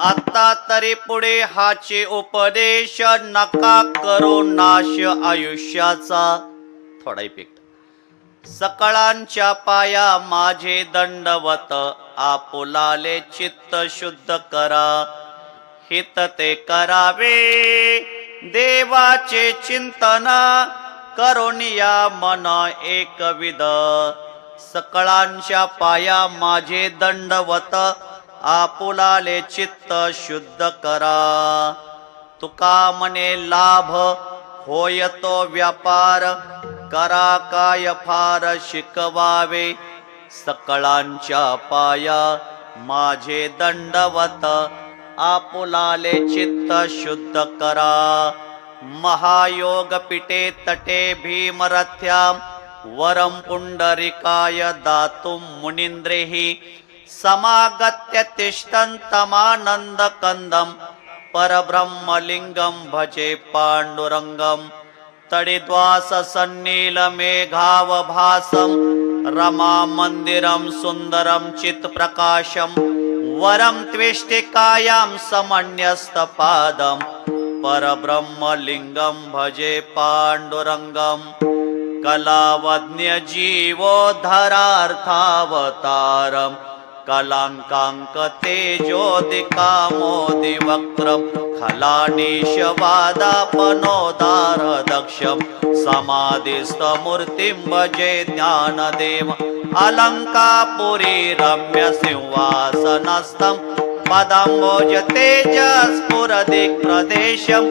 आता तरी पुढे हाचे उपदेश नका करू नाश आयुष्याचा. थोडा इफेक्ट. सकळांच्या पाया माझे दंडवत, आपुलाले चित्त शुद्ध करा. हित ते करावे देवाचे चिंतन, करुणिया मन एकविध. सकळांच्या पाया माझे दंडवत, आपुलाले चित्त शुद्ध करा. तुका म्हणे लाभ होय तो व्यापार, करा काय फार शिकवावे. सकळांच्या पाया माझे दंडवत, आपुलाले चित्त शुद्ध करा. महायोग पिटे तटे भीमरथ्याम, वरम पुंडरिकाय दातुम मुनींद्रेहि. समागत्य तिष्ठन्तमानंद कंदम, परब्रह्मलिंगम भजे पांडुरंगम. तडिद्वास सन्नील मेघावभासम, रमा मंदिरम सुंदरम चित प्रकाशम. वरम त्वेष्टिकायां समन्यस्तपादम, परब्रह्मलिंगम भजे पांडुरंगम. कलावज्ञ जीवोद्धरार्थावतारम, कलांकांक तेजोदिकामोदि वक्त्रम. खलानीशवादापनोदार दक्षम, समाधिस्थमूर्तिं भजे ज्ञानदेव. अलंकापुरी रम्य सिंहासनस्थं, पदंबोज तेजस्फुरदिक् प्रदेशम.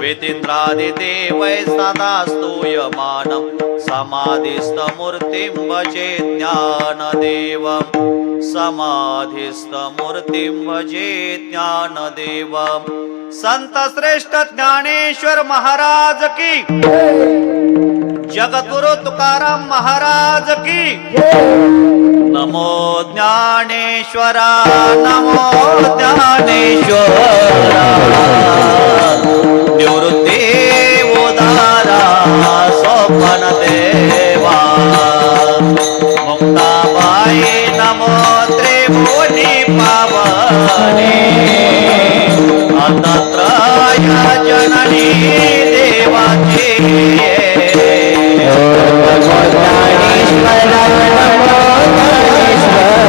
वेतीन्द्रादिदेवै सदा स्तूयमानं, समाधिस्थमूर्तिं भजे ज्ञानदेवम्. समाधिस्थमूर्तिं भजे ज्ञानदेवम्. संत श्रेष्ठ ज्ञानेश्वर महाराज की, जगद्गुरु तुकाराम महाराज की. नमो ज्ञानेश्वरा, नमो ज्ञानेश्वरा. निवृत्ती उदारा सोपन देवा. मुक्ताबाई नमो त्रिभुवनी पावनी. अतत्रय जननी देवाची. ज्ञानेश्वरा नमो ज्ञानेश्वरा.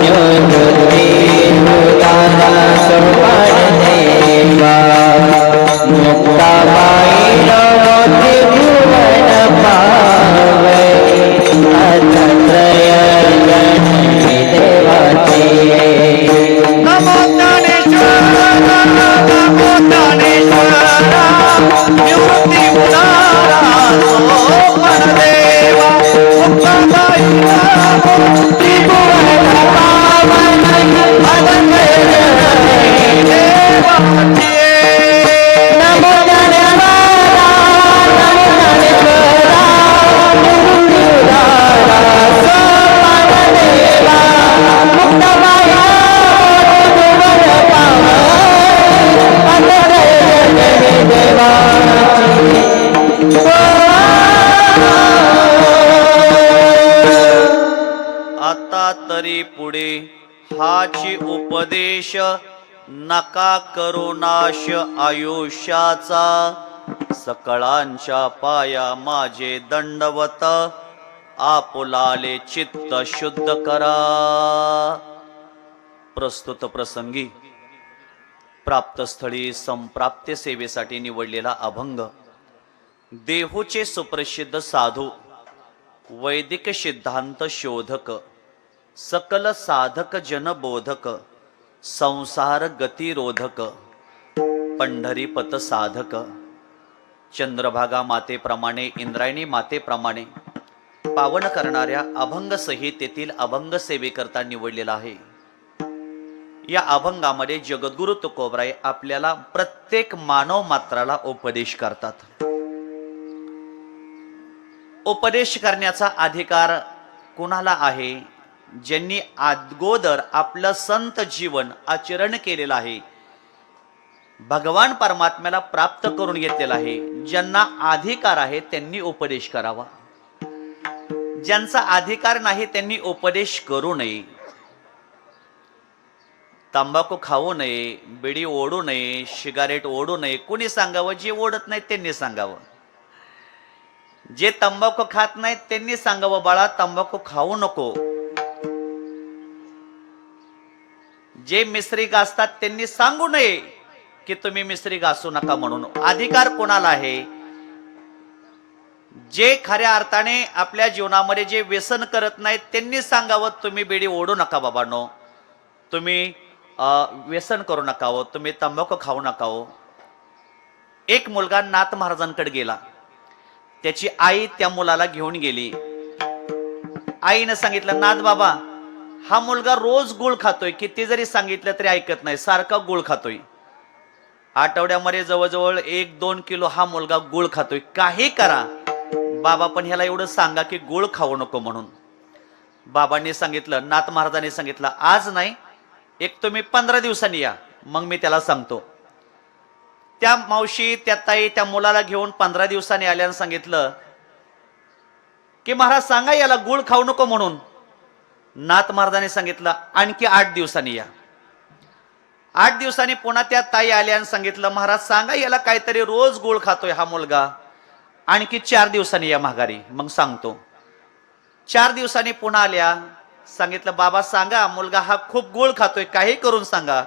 निवृत्ती उदारा सोपन देवा. मुक्ताबाई नमो त्रिभुवन पावनी. अतत्रय जननी देवाची. नमो ज्ञानेश्वरा, नमो ज्ञानेश्वरा. निवृत्ती उदारा सोपन देवा. मुक्ताबाई नमो त्रिभुवन पावनी. अतत्रय जननी देवाची. नमो ज्ञानेश्वरा, नमो ज्ञानेश्वरा. निवृत्ती उदारा सोपन देवा. मुक्ताबाई त्रिभुवन पावनी. अतत्रय जननी देवाची. आता तरी पुढे हाची उपदेश नका करू नाश आयुष्याचा. सकळांच्या पाया माझे दंडवत, आपुलाले चित्त शुद्ध करा. प्रस्तुत प्रसंगी प्राप्तस्थळी संप्राप्य सेवेसाठी निवडलेला अभंग देहूचे सुप्रसिद्ध साधू, वैदिक सिद्धांत शोधक, सकल साधक जनबोधक, संसार गतिरोधक, पंढरीपत साधक, चंद्रभागा मातेप्रमाणे इंद्रायणी मातेप्रमाणे पावन करणाऱ्या अभंग संहितेतील अभंग सेवेकरता निवडलेला आहे. या अभंगामध्ये जगद्गुरु तुकोबराय आपल्याला प्रत्येक मानव मात्राला उपदेश करतात. उपदेश करण्याचा अधिकार कुणाला आहे? ज्यांनी अगोदर आपलं संत जीवन आचरण केलेलं आहे, भगवान परमात्म्याला प्राप्त करून घेतलेला आहे, ज्यांना अधिकार आहे त्यांनी उपदेश करावा. ज्यांचा अधिकार नाही त्यांनी उपदेश करू नये. तंबाखू खाऊ नये, बिडी ओढू नये, सिगारेट ओढू नये. कोणी सांगावं? जे ओढत नाहीत त्यांनी सांगावं. जे तंबाखू खात नाहीत त्यांनी सांगावं, बाळा तंबाखू खाऊ नको. जे मिसरी घासतात त्यांनी सांगू नये की तुम्ही मिसरी घासू नका म्हणून. अधिकार कोणाला आहे? जे खऱ्या अर्थाने आपल्या जीवनामध्ये जे व्यसन करत नाहीत त्यांनी सांगावं, तुम्ही बिडी ओढू नका बाबांनो, तुम्ही व्यसन करू नका हो, तुम्ही तंबाखू खाऊ नका हो. एक मुलगा नाथ महाराजांकडे गेला. त्याची आई त्या मुलाला घेऊन गेली. आईनं सांगितलं, नाथ बाबा, हा मुलगा रोज गुळ खातोय, किती जरी सांगितलं तरी ऐकत नाही, सारखा गुळ खातोय. आठवड्यामध्ये जवळजवळ 1-2 किलो हा मुलगा गुळ खातोय. काही करा बाबा, पण ह्याला एवढं सांगा की गुळ खाऊ नको म्हणून. बाबांनी सांगितलं, नाथ महाराजांनी सांगितलं, आज नाही, एक तुम्ही 15 दिवसांनी या, मग मी त्याला सांगतो. त्या मावशी, त्या ताई त्या मुलाला घेऊन 15 दिवसांनी आल्यानं सांगितलं की महाराज सांगा याला गुळ खाऊ नको म्हणून. नाथ महाराजांनी सांगितलं, आणखी 8 दिवसांनी या. 8 दिवसांनी पुन्हा त्या ताई आल्या आणि सांगितलं, महाराज सांगा याला काहीतरी रोज गुळ खातोय हा मुलगा, आणखी 4 दिवसांनी या माघारी, मग सांगतो. 4 दिवसांनी पुन्हा आल्या, सांगितलं, बाबा सांगा मुलगा हा खूप गुळ खातोय, काही करून सांगा.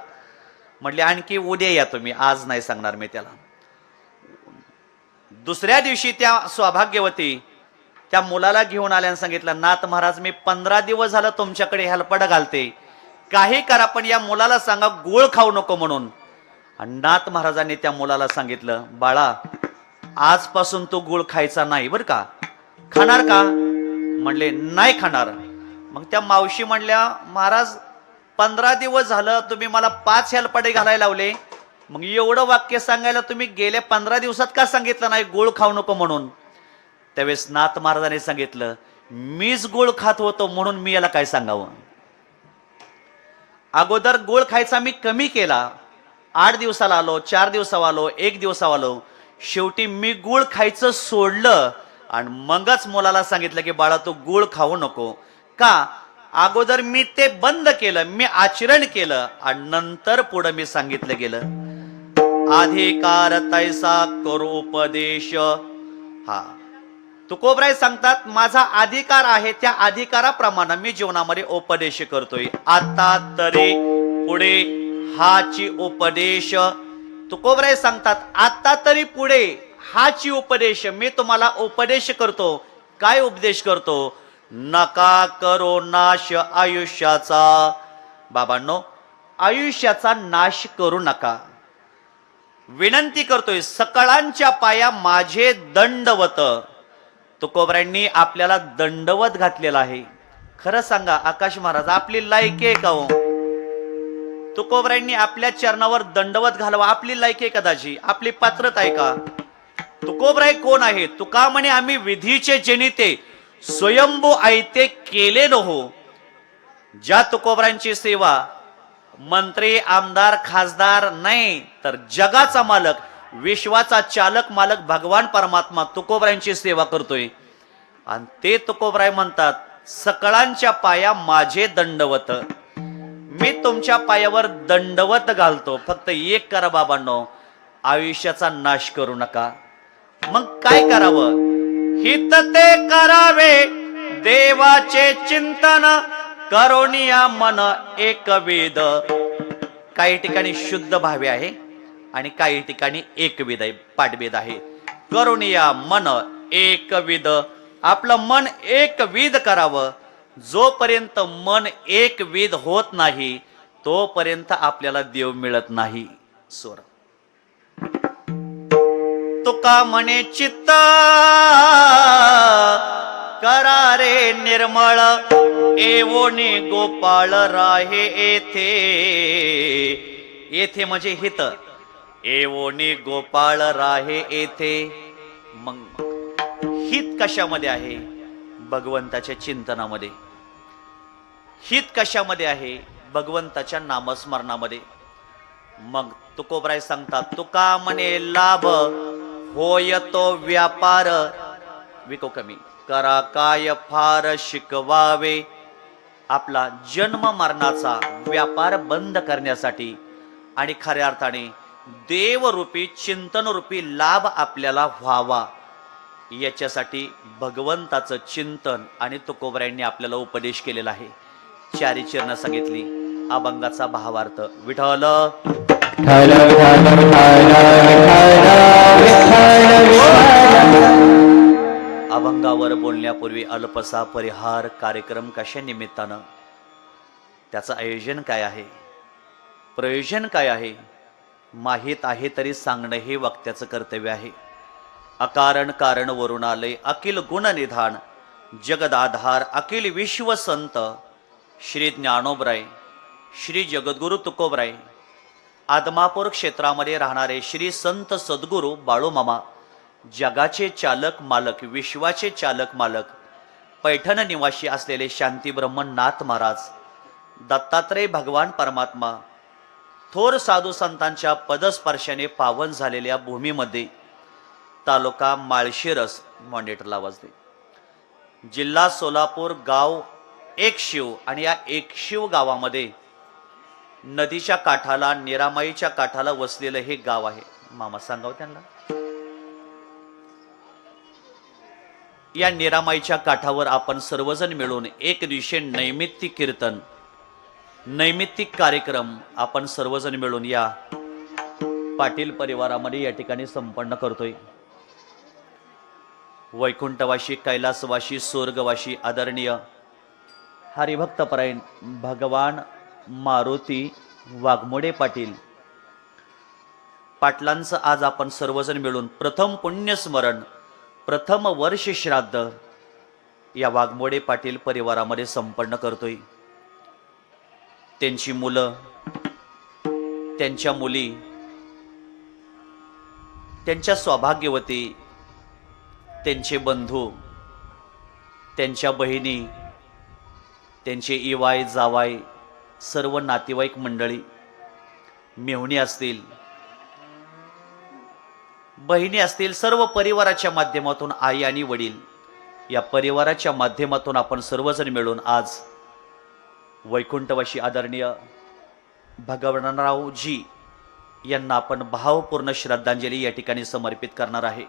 म्हटले, आणखी उद्या या तुम्ही, आज नाही सांगणार मी त्याला. दुसऱ्या दिवशी त्या सौभाग्यवती त्या मुलाला घेऊन आल्यानं सांगितलं, नाथ महाराज मी 15 दिवस झालं तुमच्याकडे हेलपड घालते, काही करा पण या मुलाला सांगा गुळ खाऊ नको म्हणून. आणि नाथ महाराजांनी त्या मुलाला सांगितलं, बाळा आजपासून तू गुळ खायचा नाही बर का. खाणार का? म्हणले, नाही खाणार. मग त्या मावशी म्हणल्या, महाराज 15 दिवस झालं तुम्ही मला 5 हेलपाटे घालायला लावले, मग एवढं वाक्य सांगायला तुम्ही गेल्या 15 दिवसात का सांगितलं नाही गुळ खाऊ नको म्हणून. त्यावेळेस नाथ महाराजांनी सांगितलं, मीच गुळ खात होतो म्हणून मी याला काय सांगावं. अगोदर गुळ खायचा मी कमी केला, 8 दिवसाला आलो, 4 दिवसावर आलो, 1 दिवसावर आलो, शेवटी मी गुळ खायचं सोडलं आणि मगच मुलाला सांगितलं की बाळा तू गुळ खाऊ नको. का? अगोदर मी ते बंद केलं, मी आचरण केलं आणि नंतर पुढे मी सांगितलं गेलं. अधिकार तैसा करू उपदेश. हा, तुकोबराय सांगतात, माझा अधिकार आहे, त्या अधिकाराप्रमाणे मी जीवनामध्ये उपदेश करतोय. आता तरी पुढे हाची उपदेश. तुकोबराय सांगतात, आता तरी पुढे हाची उपदेश, मी तुम्हाला उपदेश करतो. काय उपदेश करतो? नका करो नाश आयुष्याचा. बाबांनो, आयुष्याचा नाश करू नका. विनंती करतोय, सकळांच्या पाया माझे दंडवत. तुकोबरायांनी आपल्याला दंडवत घातलेला आहे. खरं सांगा आकाश महाराज, आपली लायकी आहे का हो? तुकोबरायांनी आपल्या चरणावर दंडवत घालवा आपली लायकी आहे कदाची, आपली पात्रता आहे का? तुकोबराय कोण आहे? तुका म्हणे, आम्ही विधीचे जनिते स्वयंभू आयते केले हो. ज्या तुकोबरांची सेवा मंत्री आमदार खासदार नाही तर जगाचा मालक, विश्वाचा चालक मालक भगवान परमात्मा तुकोबरायांची सेवा करतोय. आणि ते तुकोबराय म्हणतात, सकळांच्या पाया माझे दंडवत. मी तुमच्या पायावर दंडवत घालतो, फक्त एक करा बाबांनो, आयुष्याचा नाश करू नका. मग काय करावं? हित ते करावे देवाचे चिंतन, करोनिया मन एकविध. काही ठिकाणी शुद्ध भावे आहे आणि काही ठिकाणी एकविध आहे, पाठभेद आहे. करुणिया मन एकविध, आपलं मन एकविध करावं. जोपर्यंत मन एकविध होत नाही तोपर्यंत आपल्याला देव मिळत नाही. स्वर तुका म्हणे, चित्त करारे निर्मळ, एवोनी गोपाळ राहे येथे. येथे म्हणजे हित, एवोनी गोपाळ राहे येथे. मग हित कशामध्ये आहे? भगवंताच्या चिंतनामध्ये. हित कशामध्ये आहे? भगवंताच्या नामस्मरणामध्ये. मग तुकोबराय सांगतात, तुका म्हणे लाभ होय तो व्यापार, विको कमी करा काय फार शिकवावे. आपला जन्म मरणाचा व्यापार बंद करण्यासाठी आणि खऱ्या अर्थाने देवरूपी चिंतनरूपी लाभ आपल्याला व्हावा याच्यासाठी भगवंताचं चिंतन आणि तुकोबरायांनी आपल्याला उपदेश केलेला आहे. चारी चरण सांगितली. अभंगाचा भावार्थ. विठ्ठल अभंगावर बोलण्यापूर्वी अल्पसा परिहार कार्यक्रम कशा निमित्तानं, त्याचं आयोजन काय आहे, प्रयोजन काय आहे, माहीत आहे तरी सांगणं हे वक्त्याचं कर्तव्य आहे. अकारण कारण वरुणालय अखिल गुण निधान जगदाधार अखिल विश्व संत श्री ज्ञानोबराय श्री जगद्गुरु तुकोबराय आदमापूर क्षेत्रामध्ये राहणारे श्री संत सद्गुरु बाळूमामा, जगाचे चालक मालक, विश्वाचे चालक मालक, पैठण निवासी असलेले शांती ब्रह्मनाथ महाराज, दत्तात्रय भगवान परमात्मा, थोर साधू संतांच्या पदस्पर्शाने पावन झालेल्या भूमीमध्ये तालुका माळशिरस मॉनिटरला वाजले, जिल्हा सोलापूर, गाव एकशिव, आणि या एकशिव गावामध्ये नदीच्या काठाला, निरामाईच्या काठाला वसलेलं हे गाव आहे. मामा सांगाव त्यांना. या निरामाईच्या काठावर आपण सर्वजण मिळून एक दिवशी नैमित्तिक कीर्तन, नैमित्तिक कार्यक्रम आपण सर्वजण मिळून या पाटील परिवारामध्ये या ठिकाणी संपन्न करतोय. वैकुंठवाशी, कैलासवाशी, स्वर्गवाशी आदरणीय हरिभक्तपरायण भगवान मारुती वाघमोडे पाटील पाटलांचं आज आपण सर्वजण मिळून प्रथम पुण्यस्मरण, प्रथम वर्ष श्राद्ध या वाघमोडे पाटील परिवारामध्ये संपन्न करतोय. त्यांची मुलं, त्यांच्या मुली, त्यांच्या सौभाग्यवती, त्यांचे बंधू, त्यांच्या बहिणी, त्यांचे इवाय जावाय, सर्व नातेवाईक मंडळी, मेहुणी असतील, बहिणी असतील, सर्व परिवाराच्या माध्यमातून आई आणि वडील या परिवाराच्या माध्यमातून आपण सर्वजण मिळून आज वैकुंठवासी आदरणीय भगवानरावजी यांना आपण भावपूर्ण श्रद्धांजली या ठिकाणी समर्पित करणार आहे.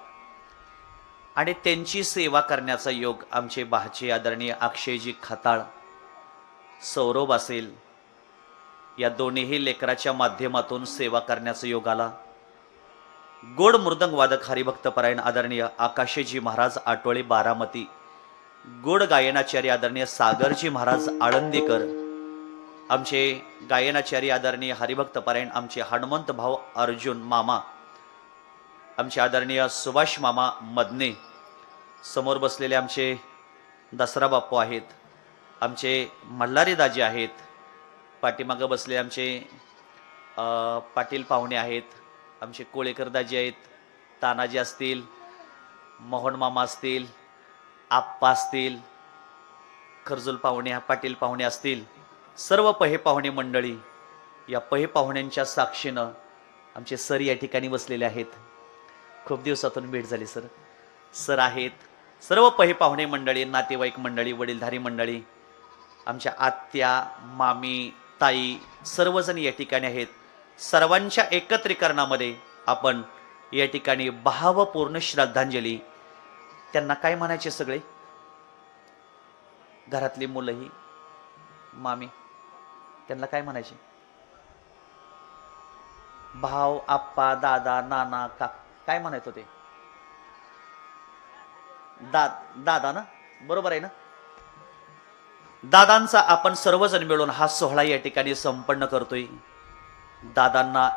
आणि त्यांची सेवा करण्याचा योग आमचे भाचे आदरणीय अक्षयजी खताळ, सौरभ असेल, या दोन्हीही लेकराच्या माध्यमातून सेवा करण्याचा योग आला. गोड मृदंग वादक हरिभक्तपरायण आदरणीय आकाशजी महाराज आटोळे बारामती, गोड गायनाचार्य आदरणीय सागरजी महाराज आळंदीकर, आमचे गायनाचार्य आदरणीय हरिभक्तपरायण आमचे हनुमंत भाऊ अर्जुन मामा, आमचे आदरणीय सुभाष मामा मदने, समोर बसलेले आमचे दसरा बाप्पू आहेत, आमचे मल्हारी दाजी आहेत, पाठीमागं बसले आमचे पाटील पाहुणे आहेत, आमचे कोळेकर दाजी आहेत, तानाजी असतील, मोहन मामा असतील, आप्पा असतील, खर्जुल पाहुणे, पाटील पाहुणे असतील, सर्व पहे पाहुणे मंडळी, या पहे पाहुण्यांच्या साक्षीनं आमचे सर या ठिकाणी बसलेले आहेत. खूप दिवसातून भेट झाली सर. सर आहेत, सर्व पहे पाहुणे मंडळी, नातेवाईक मंडळी, वडीलधारी मंडळी, आमच्या आत्या, मामी, ताई, सर्वजण या ठिकाणी आहेत. सर्वांच्या एकत्रीकरणामध्ये आपण या ठिकाणी भावपूर्ण श्रद्धांजली. त्यांना काय म्हणायचे सगळे घरातली मुलंही, मामी, त्यांना काय म्हणायचे? भाव, आप्पा, दादा, नाना, काय म्हणायत होते? दादा ना, बरोबर आहे ना? दादांचा आपण सर्वजण मिळून हा सोहळा या ठिकाणी संपन्न करतोय. दादांना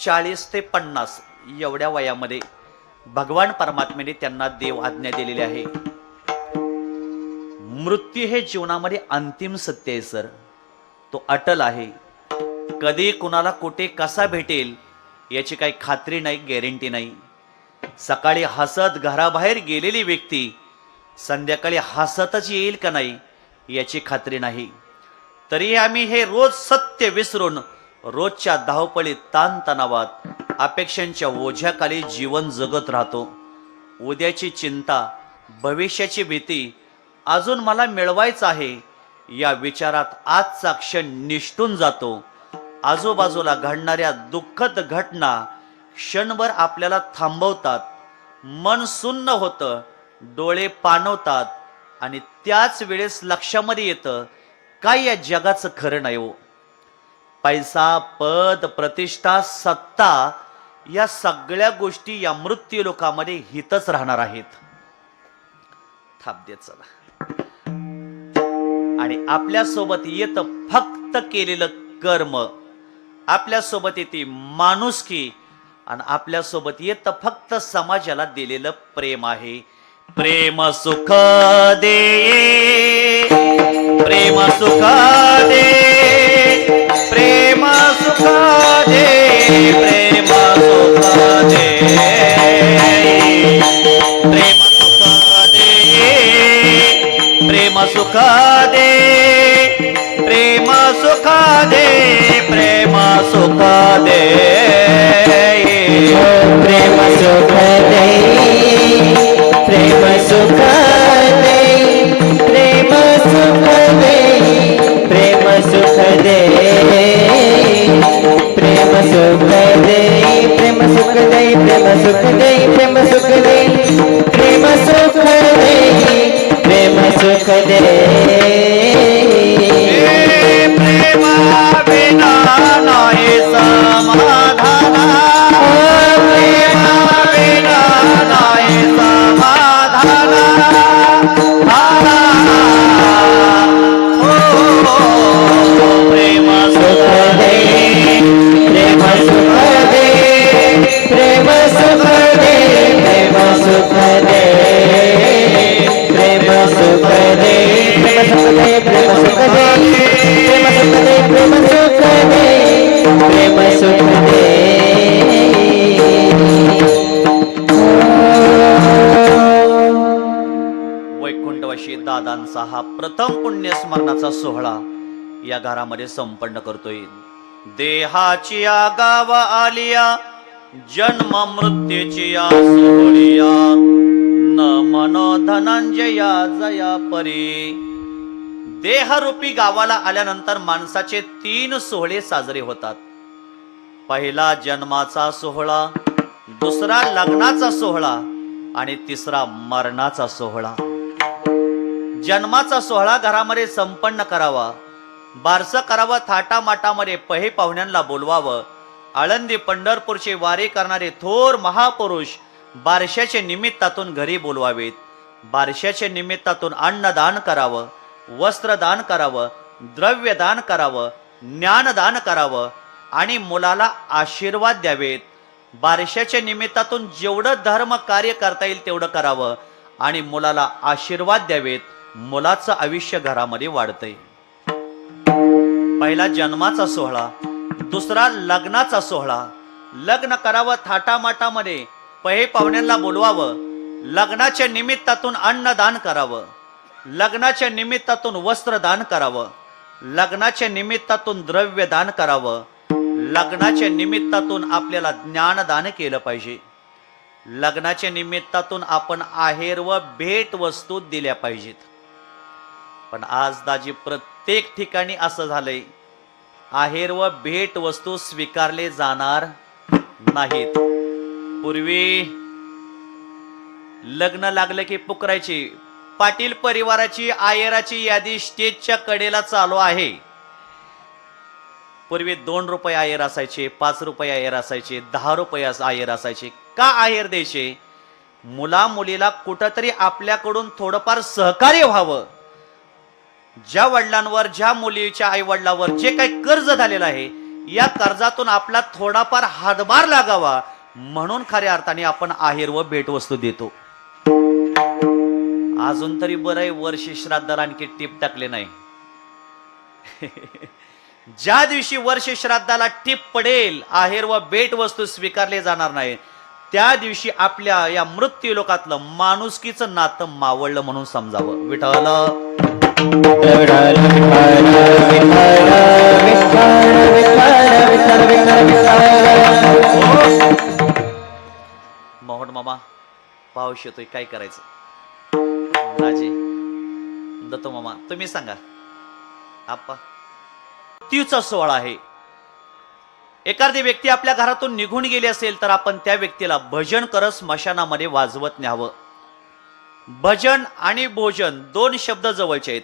40 ते 50 एवढ्या वयामध्ये भगवान परमात्म्याने त्यांना देव आज्ञा दिलेली आहे. मृत्यू हे जीवनामध्ये अंतिम सत्य आहे सर, तो अटल आहे. कधी कुणाला कुठे कसा भेटेल याची काही खात्री नाही, गॅरंटी नाही. सकाळी हसत घराबाहेर गेलेली व्यक्ती संध्याकाळी हसतच येईल का नाही याची खात्री नाही. तरी आम्ही हे रोज सत्य विसरून रोजच्या धावपळीत, ताणतणावात, अपेक्षांच्या ओझ्याखाली जीवन जगत राहतो. उद्याची चिंता, भविष्याची भीती, अजून मला मिळवायचं आहे, या विचारात आजचा क्षण निष्ठून जातो. आजूबाजूला घडणाऱ्या दुःखद घटना क्षणभर आपल्याला थांबवतात. मन सुन्न होतं, डोळे पाणवतात आणि त्याच वेळेस लक्षामध्ये येतं काय या जगाचं खरं नाही हो. पैसा, पद, प्रतिष्ठा, सत्ता या सगळ्या गोष्टी या मृत्यू लोकामध्ये हितच राहणार आहेत. थाप देत चला. आणि आपल्यासोबत येत फक्त केलेलं कर्म, आपल्यासोबत येते माणुसकी आणि आपल्यासोबत येत फक्त समाजाला दिलेलं प्रेम आहे. प्रेम सुख दे, प्रेम सुख दे, प्रेम सुख दे, प्रेम सुख दे, प्रेम सुख दे, प्रेम सुख दे, प्रेम सुख दे, प्रेम सुख दे, प्रेम सुख दे, प्रेम सुख दे, प्रेम सुख दे, प्रेम सुख दे, प्रेम सुख दे, प्रेम सुख दे, प्रेम सुख दे, प्रेम सुख दे, प्रेम सुख दे, प्रेम सुख दे. प्रेमा बिना नाही समाधान, प्रेमा बिना नाही समाधान. प्रेम सुख दे, प्रेम सुख दे, प्रेम सुख दे, प्रेम सुख दे, प्रेम सुख दे, प्रेम सुख दे, प्रेम सुख दे, प्रेम सुख दे, प्रेम सुख दे, प्रेम सुख दे. वैकुंठवासी दादांचा हा प्रथम पुण्यस्मरणाचा सोहळा या घरामध्ये संपन्न करतोय. देहाची या गाव आलिया, जन्म मृत्यूची या सोहळिया, न मनो धनंजया जया परी. देहरूपी गावाला आल्यानंतर माणसाचे 3 सोहळे साजरे होतात. पहिला जन्माचा सोहळा, दुसरा लग्नाचा सोहळा आणि तिसरा मरणाचा सोहळा. जन्माचा सोहळा घरामध्ये संपन्न करावा, बारसं करावं, थाटामाटामध्ये पहे पाहुण्यांना बोलवावं. आळंदी पंढरपूरचे वारी करणारे थोर महापुरुष बारशाच्या निमित्तातून घरी बोलवावेत. बारशाच्या निमित्तातून अन्नदान करावं, वस्त्रदान करावं, द्रव्यदान करावं, ज्ञानदान करावं आणि मुलाला आशीर्वाद द्यावेत. बारशाच्या निमित्तातून जेवढं धर्म कार्य करता येईल तेवढं करावं आणि मुलाला आशीर्वाद द्यावेत. मुलाचं आयुष्य घरामध्ये वाढतंय. पहिला जन्माचा सोहळा, दुसरा लग्नाचा सोहळा. लग्न करावं थाटामाटामध्ये, पहे पाहुण्यांना बोलवावं. लग्नाच्या निमित्तातून अन्नदान करावं, लग्नाच्या निमित्तातून वस्त्रदान करावं, लग्नाच्या निमित्तातून द्रव्यदान करावं, लग्नाच्या निमित्तातून आपल्याला ज्ञानदान केलं पाहिजे. लग्नाच्या निमित्तातून आपण आहेर व भेट वस्तू दिल्या पाहिजेत. पण आज दाजी प्रत्येक ठिकाणी असं झालंय, आहेर व भेट वस्तू स्वीकारले जाणार नाहीत. पूर्वी लग्न लागलं की पुकरायची. पाटील परिवाराची आहेराची यादी स्टेजच्या कडेला चालू आहे. पूर्वी 2 रुपये आहेर असायचे, 5 रुपये आहेर असायचे, 10 रुपये आहेर असायचे. का आहेर द्यायचे? मुला मुलीला कुठंतरी आपल्याकडून थोडंफार सहकार्य व्हावं. ज्या वडिलांवर, ज्या मुलीच्या आई वडिलांवर जे काही कर्ज झालेलं आहे, या कर्जातून आपला थोडाफार हातभार लागावा म्हणून खऱ्या अर्थाने आपण आहेर व भेटवस्तू देतो. अजून तरी बरं आहे, वर्ष श्राद्धाला आणखी टीप टाकले नाही. ज्या दिवशी वर्ष श्राद्धाला टीप पडेल, आहेर व भेट वस्तू स्वीकारले जाणार नाही, त्या दिवशी आपल्या या मृत्यू लोकातलं माणुसकीचं नातं मावळलं म्हणून समजावं. विठ्ठल मोहन मामा पाऊस येतोय, काय करायचं? राजे दत्तो मामा तुम्ही सांगा. आप्पा मृत्यूचा सोहळा आहे. एखादी व्यक्ती आपल्या घरातून निघून गेली असेल तर आपण त्या व्यक्तीला भजन करत स्मशानामध्ये वाजवत न्यावं. भजन आणि भोजन दोन शब्द जवळचे आहेत.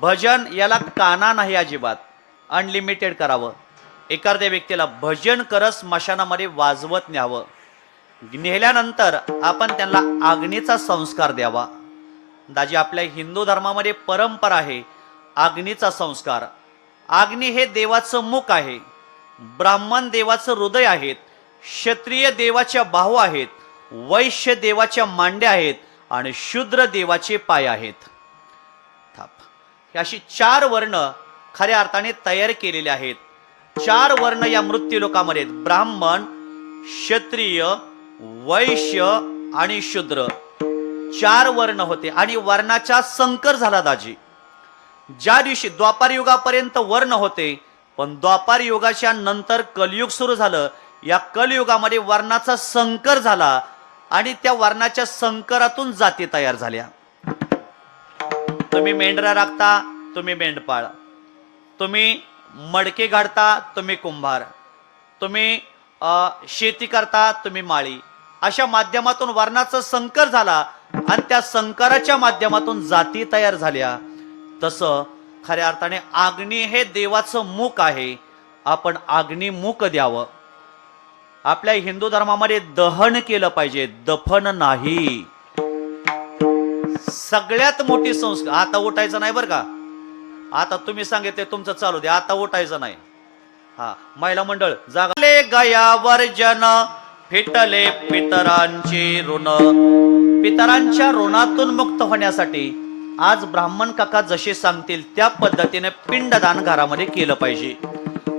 भजन याला काना नाही अजिबात, अनलिमिटेड करावं. एखाद्या व्यक्तीला भजन करत स्मशानामध्ये वाजवत न्यावं. नेल्यानंतर आपण त्यांना अग्नीचा संस्कार द्यावा. दाजी, आपल्या हिंदू धर्मामध्ये परंपरा आहे अग्नीचा संस्कार. अग्नी हे देवाचं मुख आहे, ब्राह्मण देवाचं हृदय आहेत, क्षत्रिय देवाच्या बाहू आहेत, वैश्य देवाच्या मांड्या आहेत आणि शूद्र देवाचे पाय आहेत. अशी 4 वर्ण खऱ्या अर्थाने तयार केलेले आहेत. 4 वर्ण या मृत्यू लोकामध्ये आहेत. ब्राह्मण, क्षत्रिय, वैश्य आणि शूद्र 4 वर्ण होते आणि वर्णाचा संकर झाला दाजी. ज्या दिवशी द्वापार युगापर्यंत वर्ण होते, पण द्वापार युगाच्या नंतर कलयुग सुरू झालं. या कलयुगामध्ये वर्णाचा संकर झाला आणि त्या वर्णाच्या संकरातून जाती तयार झाल्या. तुम्ही मेंढरा राखता, तुम्ही मेंढपाळ. तुम्ही मडके गाडता, तुम्ही कुंभार. तुम्ही शेती करता, तुम्ही माळी. अशा माध्यमातून वर्णाचा संकर झाला आणि त्या संकराच्या माध्यमातून जाती तयार झाल्या. तसं खऱ्या अर्थाने अग्नी हे देवाचं मुख आहे. आपण अग्निमुख द्यावं. आपल्या हिंदू धर्मामध्ये दहन केलं पाहिजे, दफन नाही. सगळ्यात मोठी संस्कार. आता उठायचं नाही बरं का. आता तुम्ही सांगितले तुमचं चालू द्या, आता उठायचं नाही. हा, महिला मंडळ जागले गयावर जन फिटले पितरांचे ऋण. पितरांच्या ऋणातून मुक्त होण्यासाठी आज ब्राह्मण काका जसे सांगतील त्या पद्धतीने पिंडदान घरामध्ये केलं पाहिजे.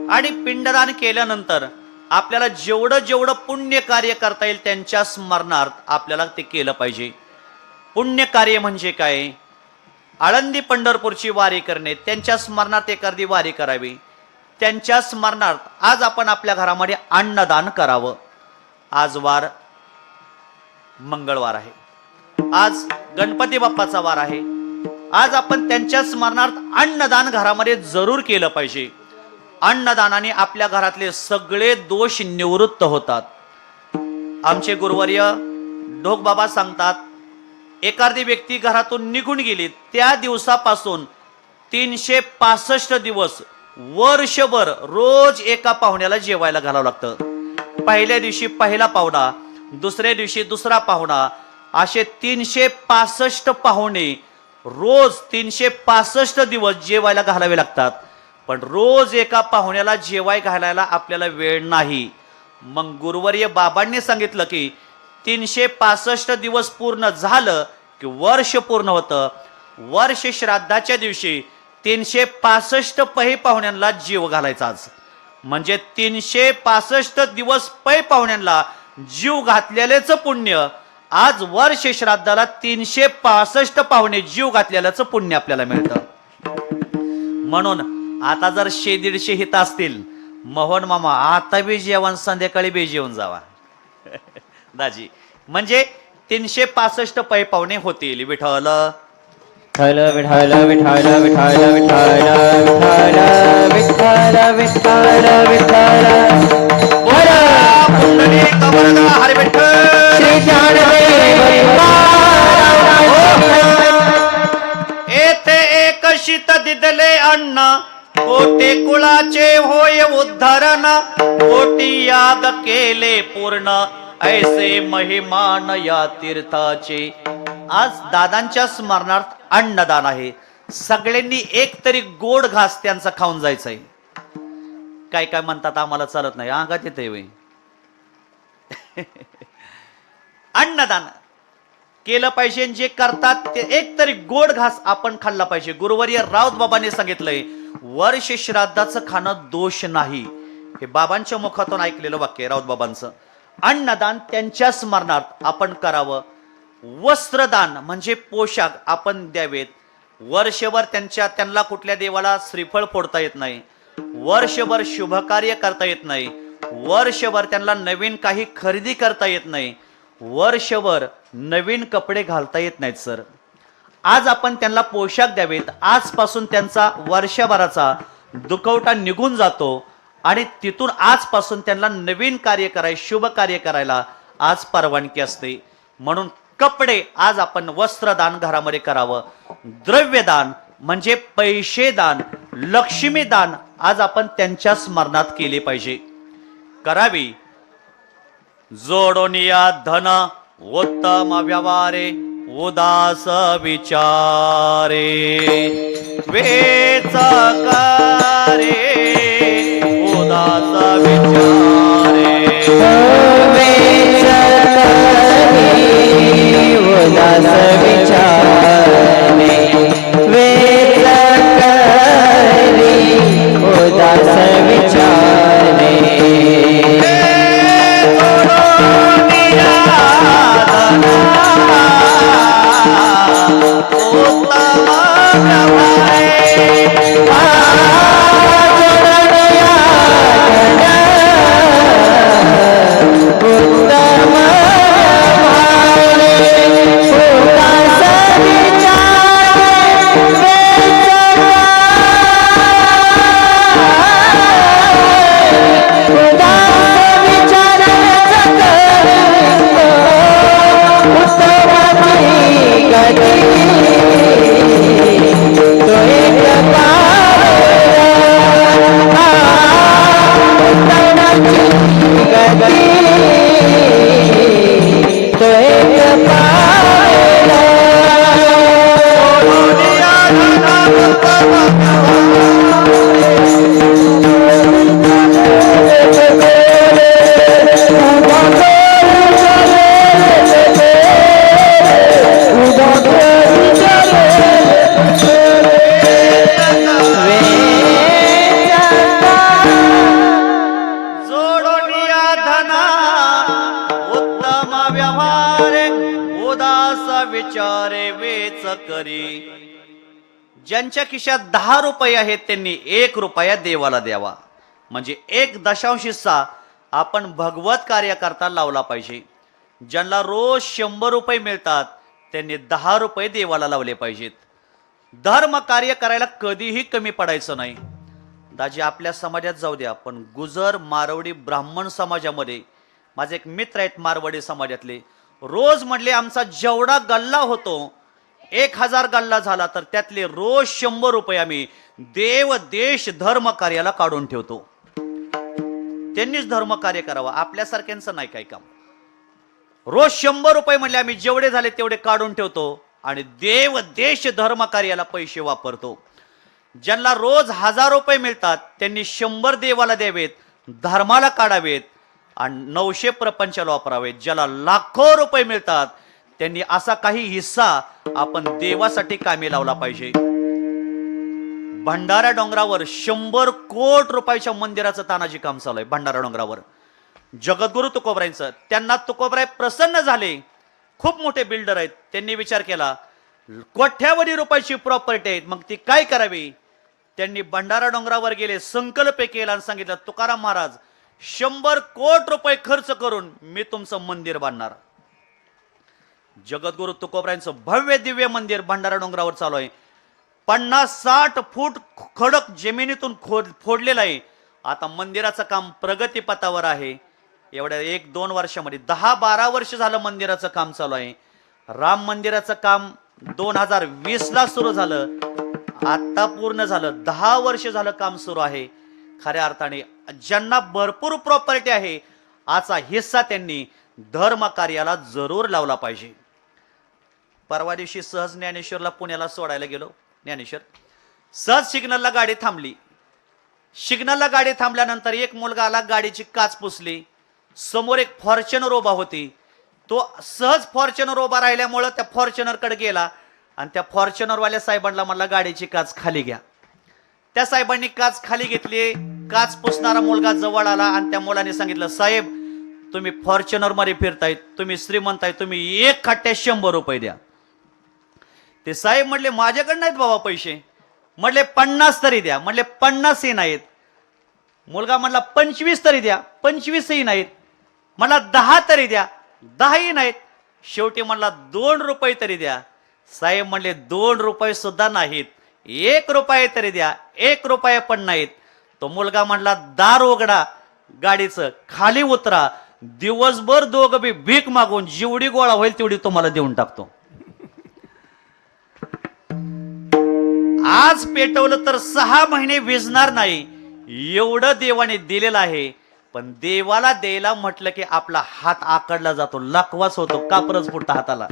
आणि पिंडदान केल्यानंतर आपल्याला जेवढं जेवढं पुण्य कार्य करता येईल त्यांच्या स्मरणार्थ आपल्याला ते केलं पाहिजे. पुण्य कार्य म्हणजे काय? आळंदी पंढरपूरची वारी करणे, त्यांच्या स्मरणार्थ एखादी वारी करावी. त्यांच्या स्मरणार्थ आज आपण आपल्या घरामध्ये अन्नदान करावं. आज वार मंगळवार आहे, आज गणपती बाप्पाचा वार आहे. आज आपण त्यांच्या स्मरणार्थ अन्नदान घरामध्ये जरूर केलं पाहिजे. अन्नदानाने आपल्या घरातले सगळे दोष निवृत्त होतात. आमचे गुरुवर्य ढोक बाबा सांगतात, एखादी व्यक्ती घरातून निघून गेली त्या दिवसापासून 365 दिवस वर्षभर रोज एका पाहुण्याला जेवायला घालावं लागतं. पहिल्या दिवशी पहिला पाहुणा, दुसऱ्या दिवशी दुसरा पाहुणा, असे 365 पाहुणे रोज 365 दिवस जेवायला घालावे लागतात. पण रोज एका पाहुण्याला जेवाय घालायला आपल्याला वेळ नाही. मग गुरुवर्य बाबांनी सांगितलं की 365 दिवस पूर्ण झालं की वर्ष पूर्ण होतं. वर्ष श्राद्धाच्या दिवशी 365 पै पाहुण्यांना जीव घालायचा. आज म्हणजे 365 दिवस पै पाहुण्यांना जीव घातलेलेच पुण्य. आज वर्ष श्राद्धाला 365 पाहुणे जीव घातलेल्याचं पुण्य आपल्याला मिळतं. म्हणून आता जर 100-150 हित असतील, मोहन मामा आता बी जेवण संध्याकाळी बी जेवून जावा दाजी. म्हणजे 365 पै पाहुणे होतील. विठ्ठल विठ्ठल विठ्ठल विठ्ठल विठ्ठल विठ्ठल विठ्ठल विठ्ठल विठ्ठल पुंडलिक वरदा हरी विठ्ठल. श्री ज्ञानदेव येथे एक शीत दिदले अन्न, कोटी कुळाचे होय उद्धरण, कोटी याग केले पूर्ण, ऐसे महिमान या तीर्थाचे. आज दादांच्या स्मरणार्थ अन्नदान आहे. सगळ्यांनी एक तरी गोड घास त्यांचा खाऊन जायचंय. काय काय म्हणतात आम्हाला चालत नाही, अंगात येते वे. अन्नदान केलं पाहिजे. जे करतात ते एक तरी गोड घास आपण खाल्ला पाहिजे. गुरुवर्य राऊत बाबांनी सांगितलंय, वर्ष श्राद्धाचं खाणं दोष नाही. हे बाबांच्या मुखातून ऐकलेलं वाक्य राऊत बाबांचं. अन्नदान त्यांच्या स्मरणार्थ आपण करावं. वस्त्रदान म्हणजे पोशाख आपण द्यावेत. वर्षभर त्यांना कुठल्या देवाला श्रीफळ फोडता येत नाही, वर्षभर शुभकार्य करता येत नाही, वर्षभर त्यांना नवीन काही खरेदी करता येत नाही, वर्षभर नवीन कपडे घालता येत नाहीत. सर, आज आपण त्यांना पोशाख द्यावेत. आजपासून त्यांचा वर्षभराचा दुखवटा निघून जातो आणि तिथून आजपासून त्यांना नवीन कार्य करायला, शुभ कार्य करायला आज परवानगी असते. म्हणून कपडे आज आपण वस्त्रदान घरामध्ये करावं. द्रव्यदान म्हणजे पैसे दान, लक्ष्मी दान आज आपण त्यांच्या स्मरणात केले पाहिजे, करावी. जोडोनिया धन उत्तम व्यवहारे उदास विचारे वेच करे उदास विचारे उदास विचारे वेच करी उदास विचारे विचारे वेच करी. ज्यांच्या खिशात 10 रुपये आहेत त्यांनी 1 रुपया देवाला द्यावा. म्हणजे 1 हिस्सा आपण भगवत कार्य करता लावला पाहिजे. ज्यांना रोज 100 रुपये मिळतात त्यांनी 10 रुपये देवाला लावले पाहिजेत. धर्म कार्य करायला कधीही कमी पडायचं नाही. दाजी आपल्या समाजात जाऊ द्या, पण गुजर मारवडी ब्राह्मण समाजामध्ये माझे एक मित्र आहेत मारवाडी समाजातले, रोज म्हटले आमचा जेवढा गल्ला होतो 1000 गल्ला झाला तर त्यातले रोज 100 रुपये आम्ही देव देश धर्म कार्याला काढून ठेवतो. त्यांनीच धर्म कार्य करावं, आपल्यासारख्यांचं नाही काही काम. रोज 100 रुपये म्हणले आम्ही जेवढे झाले तेवढे काढून ठेवतो आणि देव देश धर्म कार्याला पैसे वापरतो. ज्यांना रोज 1000 रुपये मिळतात त्यांनी 100 देवाला द्यावेत, धर्माला काढावेत आणि 900 प्रपंचाला वापरावेत. ज्याला लाखो रुपये मिळतात त्यांनी असा काही हिस्सा आपण देवासाठी कामी लावला पाहिजे. भंडारा डोंगरावर 100 कोटी रुपयाच्या मंदिराचं तानाजी काम चालू आहे. भंडारा डोंगरावर जगद्गुरु तुकोबरायांचं, त्यांना तुकोबराय प्रसन्न झाले. खूप मोठे बिल्डर आहेत. त्यांनी विचार केला कोट्यावधी रुपयाची प्रॉपर्टी आहे, मग ती काय करावी. त्यांनी भंडारा डोंगरावर गेले, संकल्प केला आणि सांगितलं तुकाराम महाराज 100 कोटी रुपये खर्च करून मी तुमचं मंदिर बांधणार. जगद्गुरु तुकोबरायांचं भव्य दिव्य मंदिर भंडारा डोंगरावर चालू आहे. 50-60 फूट खडक जमिनीतून फोडलेलं आहे. आता मंदिराचं काम प्रगतीपथावर आहे. एवढ्या 1-2 वर्षामध्ये 10-12 वर्ष झालं मंदिराचं काम चालू आहे. राम मंदिराचं काम 2020 ला सुरू झालं, आता पूर्ण झालं. 10 वर्ष झालं काम सुरू आहे. खऱ्या अर्थाने ज्यांना भरपूर प्रॉपर्टी आहे आजचा हिस्सा त्यांनी धर्म कार्याला जरूर लावला पाहिजे. परवा दिवशी सहज ज्ञानेश्वरला पुण्याला सोडायला गेलो. ज्ञानेश्वर सहज सिग्नलला गाडी थांबली. सिग्नलला गाडी थांबल्यानंतर एक मुलगा आला, गाडीची काच पुसली. समोर एक फॉर्च्युनर उभा होती. तो सहज फॉर्च्युनर उभा राहिल्यामुळे त्या फॉर्च्युनर कडे गेला आणि त्या फॉर्च्युनर वाल्या साहेबांना म्हणला गाडीची काच खाली घ्या. त्या साहेबांनी काच खाली घेतली. काच पुसणारा मुलगा जवळ आला आणि त्या मुलाने सांगितलं साहेब तुम्ही फॉर्च्युनर मध्ये फिरताय, तुम्ही श्रीमंत आहे, तुम्ही एक खट्ट्यात 100 रुपये द्या. ते साहेब म्हटले माझ्याकडे नाहीत बाबा पैसे. म्हटले 50 तरी द्या. म्हटले 50ही नाहीत. मुलगा म्हणला 25 तरी द्या. 25ही नाहीत. मला 10 तरी द्या. 10ही नाहीत. शेवटी म्हणला 2 रुपये तरी द्या. साहेब म्हणले 2 रुपये सुद्धा नाहीत, 1 रुपये तरी द्या. 1 रुपये पण नाहीत. तो मुलगा म्हणला दार उघडा गाडीचं, खाली उतरा, दिवसभर दोघं बी भीक मागून जेवढी गोळा होईल तेवढी तुम्हाला देऊन टाकतो. आज पेटवलं तर 6 महिने विझणार नाही एवढं देवाने दिलेलं आहे. पण देवाला द्यायला म्हटलं की आपला हात आकडला जातो, लकवाच होतो, कापरच फुटतं हाताला.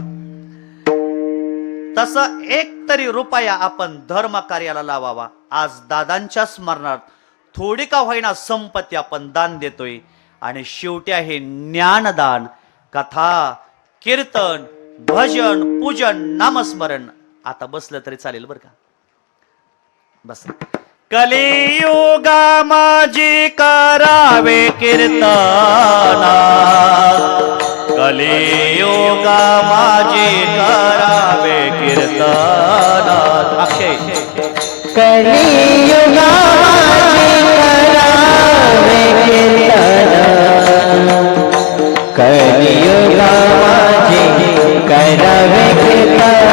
तसं एक तरी रुपया आपण धर्म कार्याला लावावा. आज दादांच्या स्मरणात थोडी का होईना संपत्ती आपण दान देतोय. आणि शेवटी आहे ज्ञानदान, कथा, कीर्तन, भजन, पूजन, नामस्मरण. आता बसलं तरी चालेल बरं का, बस. कलियुगा माझी करावे कीर्तना, कलियुगा माझी करावे कीर्तना. अक्षय कलियुगा माझी करावे कीर्तन, कलियुगा माझी करावे कीर्तन.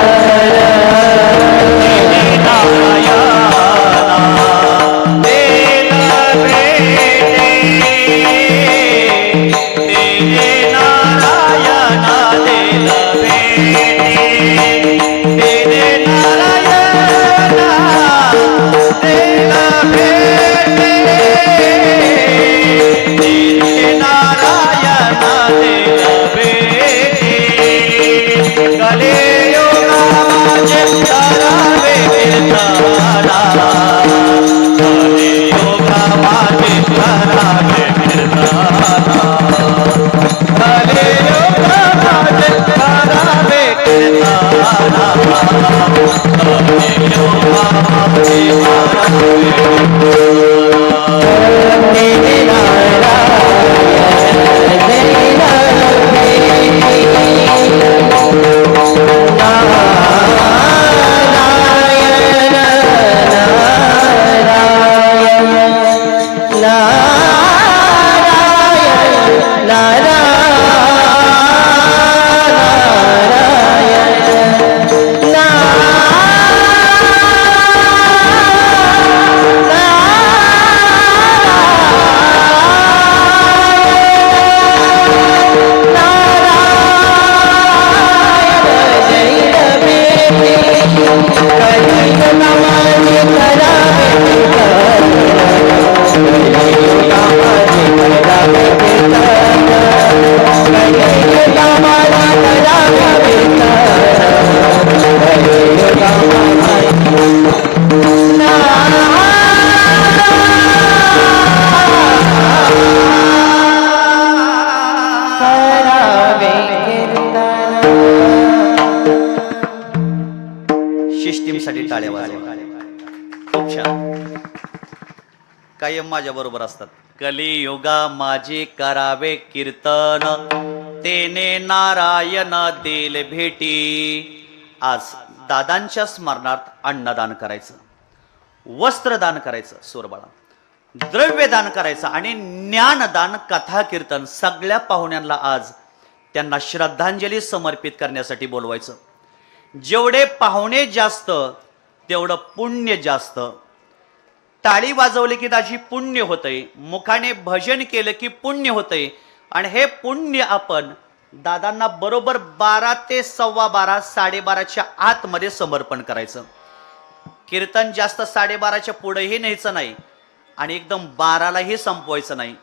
सिस्टीमसाठी टाळ्या वाजवा. खूप छान, कायम माझ्या बरोबर असतात. कलियुगा माझे करावे कीर्तन, तेने नारायण देल भेटी. आज दादांच्या स्मरणार्थ अन्नदान करायचं, वस्त्रदान करायचं, सोरबाळा द्रव्यदान करायचं आणि ज्ञानदान, कथा, कीर्तन सगळ्या पाहुण्यांना आज त्यांना श्रद्धांजली समर्पित करण्यासाठी बोलवायचं. जेवढे पाहुणे जास्त तेवढं पुण्य जास्त. टाळी वाजवली की दाजी पुण्य होतंय, मुखाने भजन केलं की पुण्य होतंय. आणि हे पुण्य आपण दादांना बरोबर 12 ते 12:15 12:30च्या आतमध्ये समर्पण करायचं. कीर्तन जास्त 12:30च्या पुढेही न्यायचं नाही आणि एकदम 12लाही संपवायचं नाही.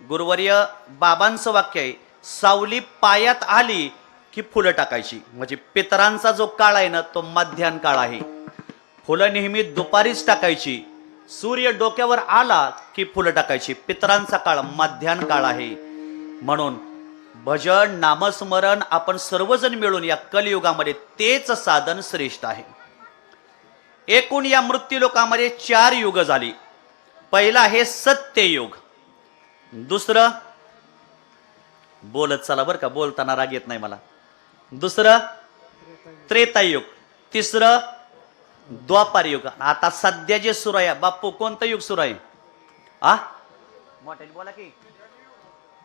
गुरुवर्य बाबांचं वाक्य आहे, सावली पायात आली की फुलं टाकायची. म्हणजे पितरांचा जो काळ आहे ना तो मध्यान काळ आहे. फुलं नेहमी दुपारीच टाकायची. सूर्य डोक्यावर आला की फुलं टाकायची. पितरांचा काळ मध्यान काळ आहे. म्हणून भजन, नामस्मरण आपण सर्वजण मिळून या कलियुगामध्ये तेच साधन श्रेष्ठ आहे. एकूण या मृत्यूलोकामध्ये 4 युग झाली. पहिला आहे सत्ययुग, दुसरं बोलत चला बरं का, बोलताना राग येत नाही मला. दुसरं त्रेतायुग, तिसरं द्वापार युग. आता सध्या जे सुरू आहे बाप्पू, कोणतं युग सुरू आहे? मोठ्याने बोला की.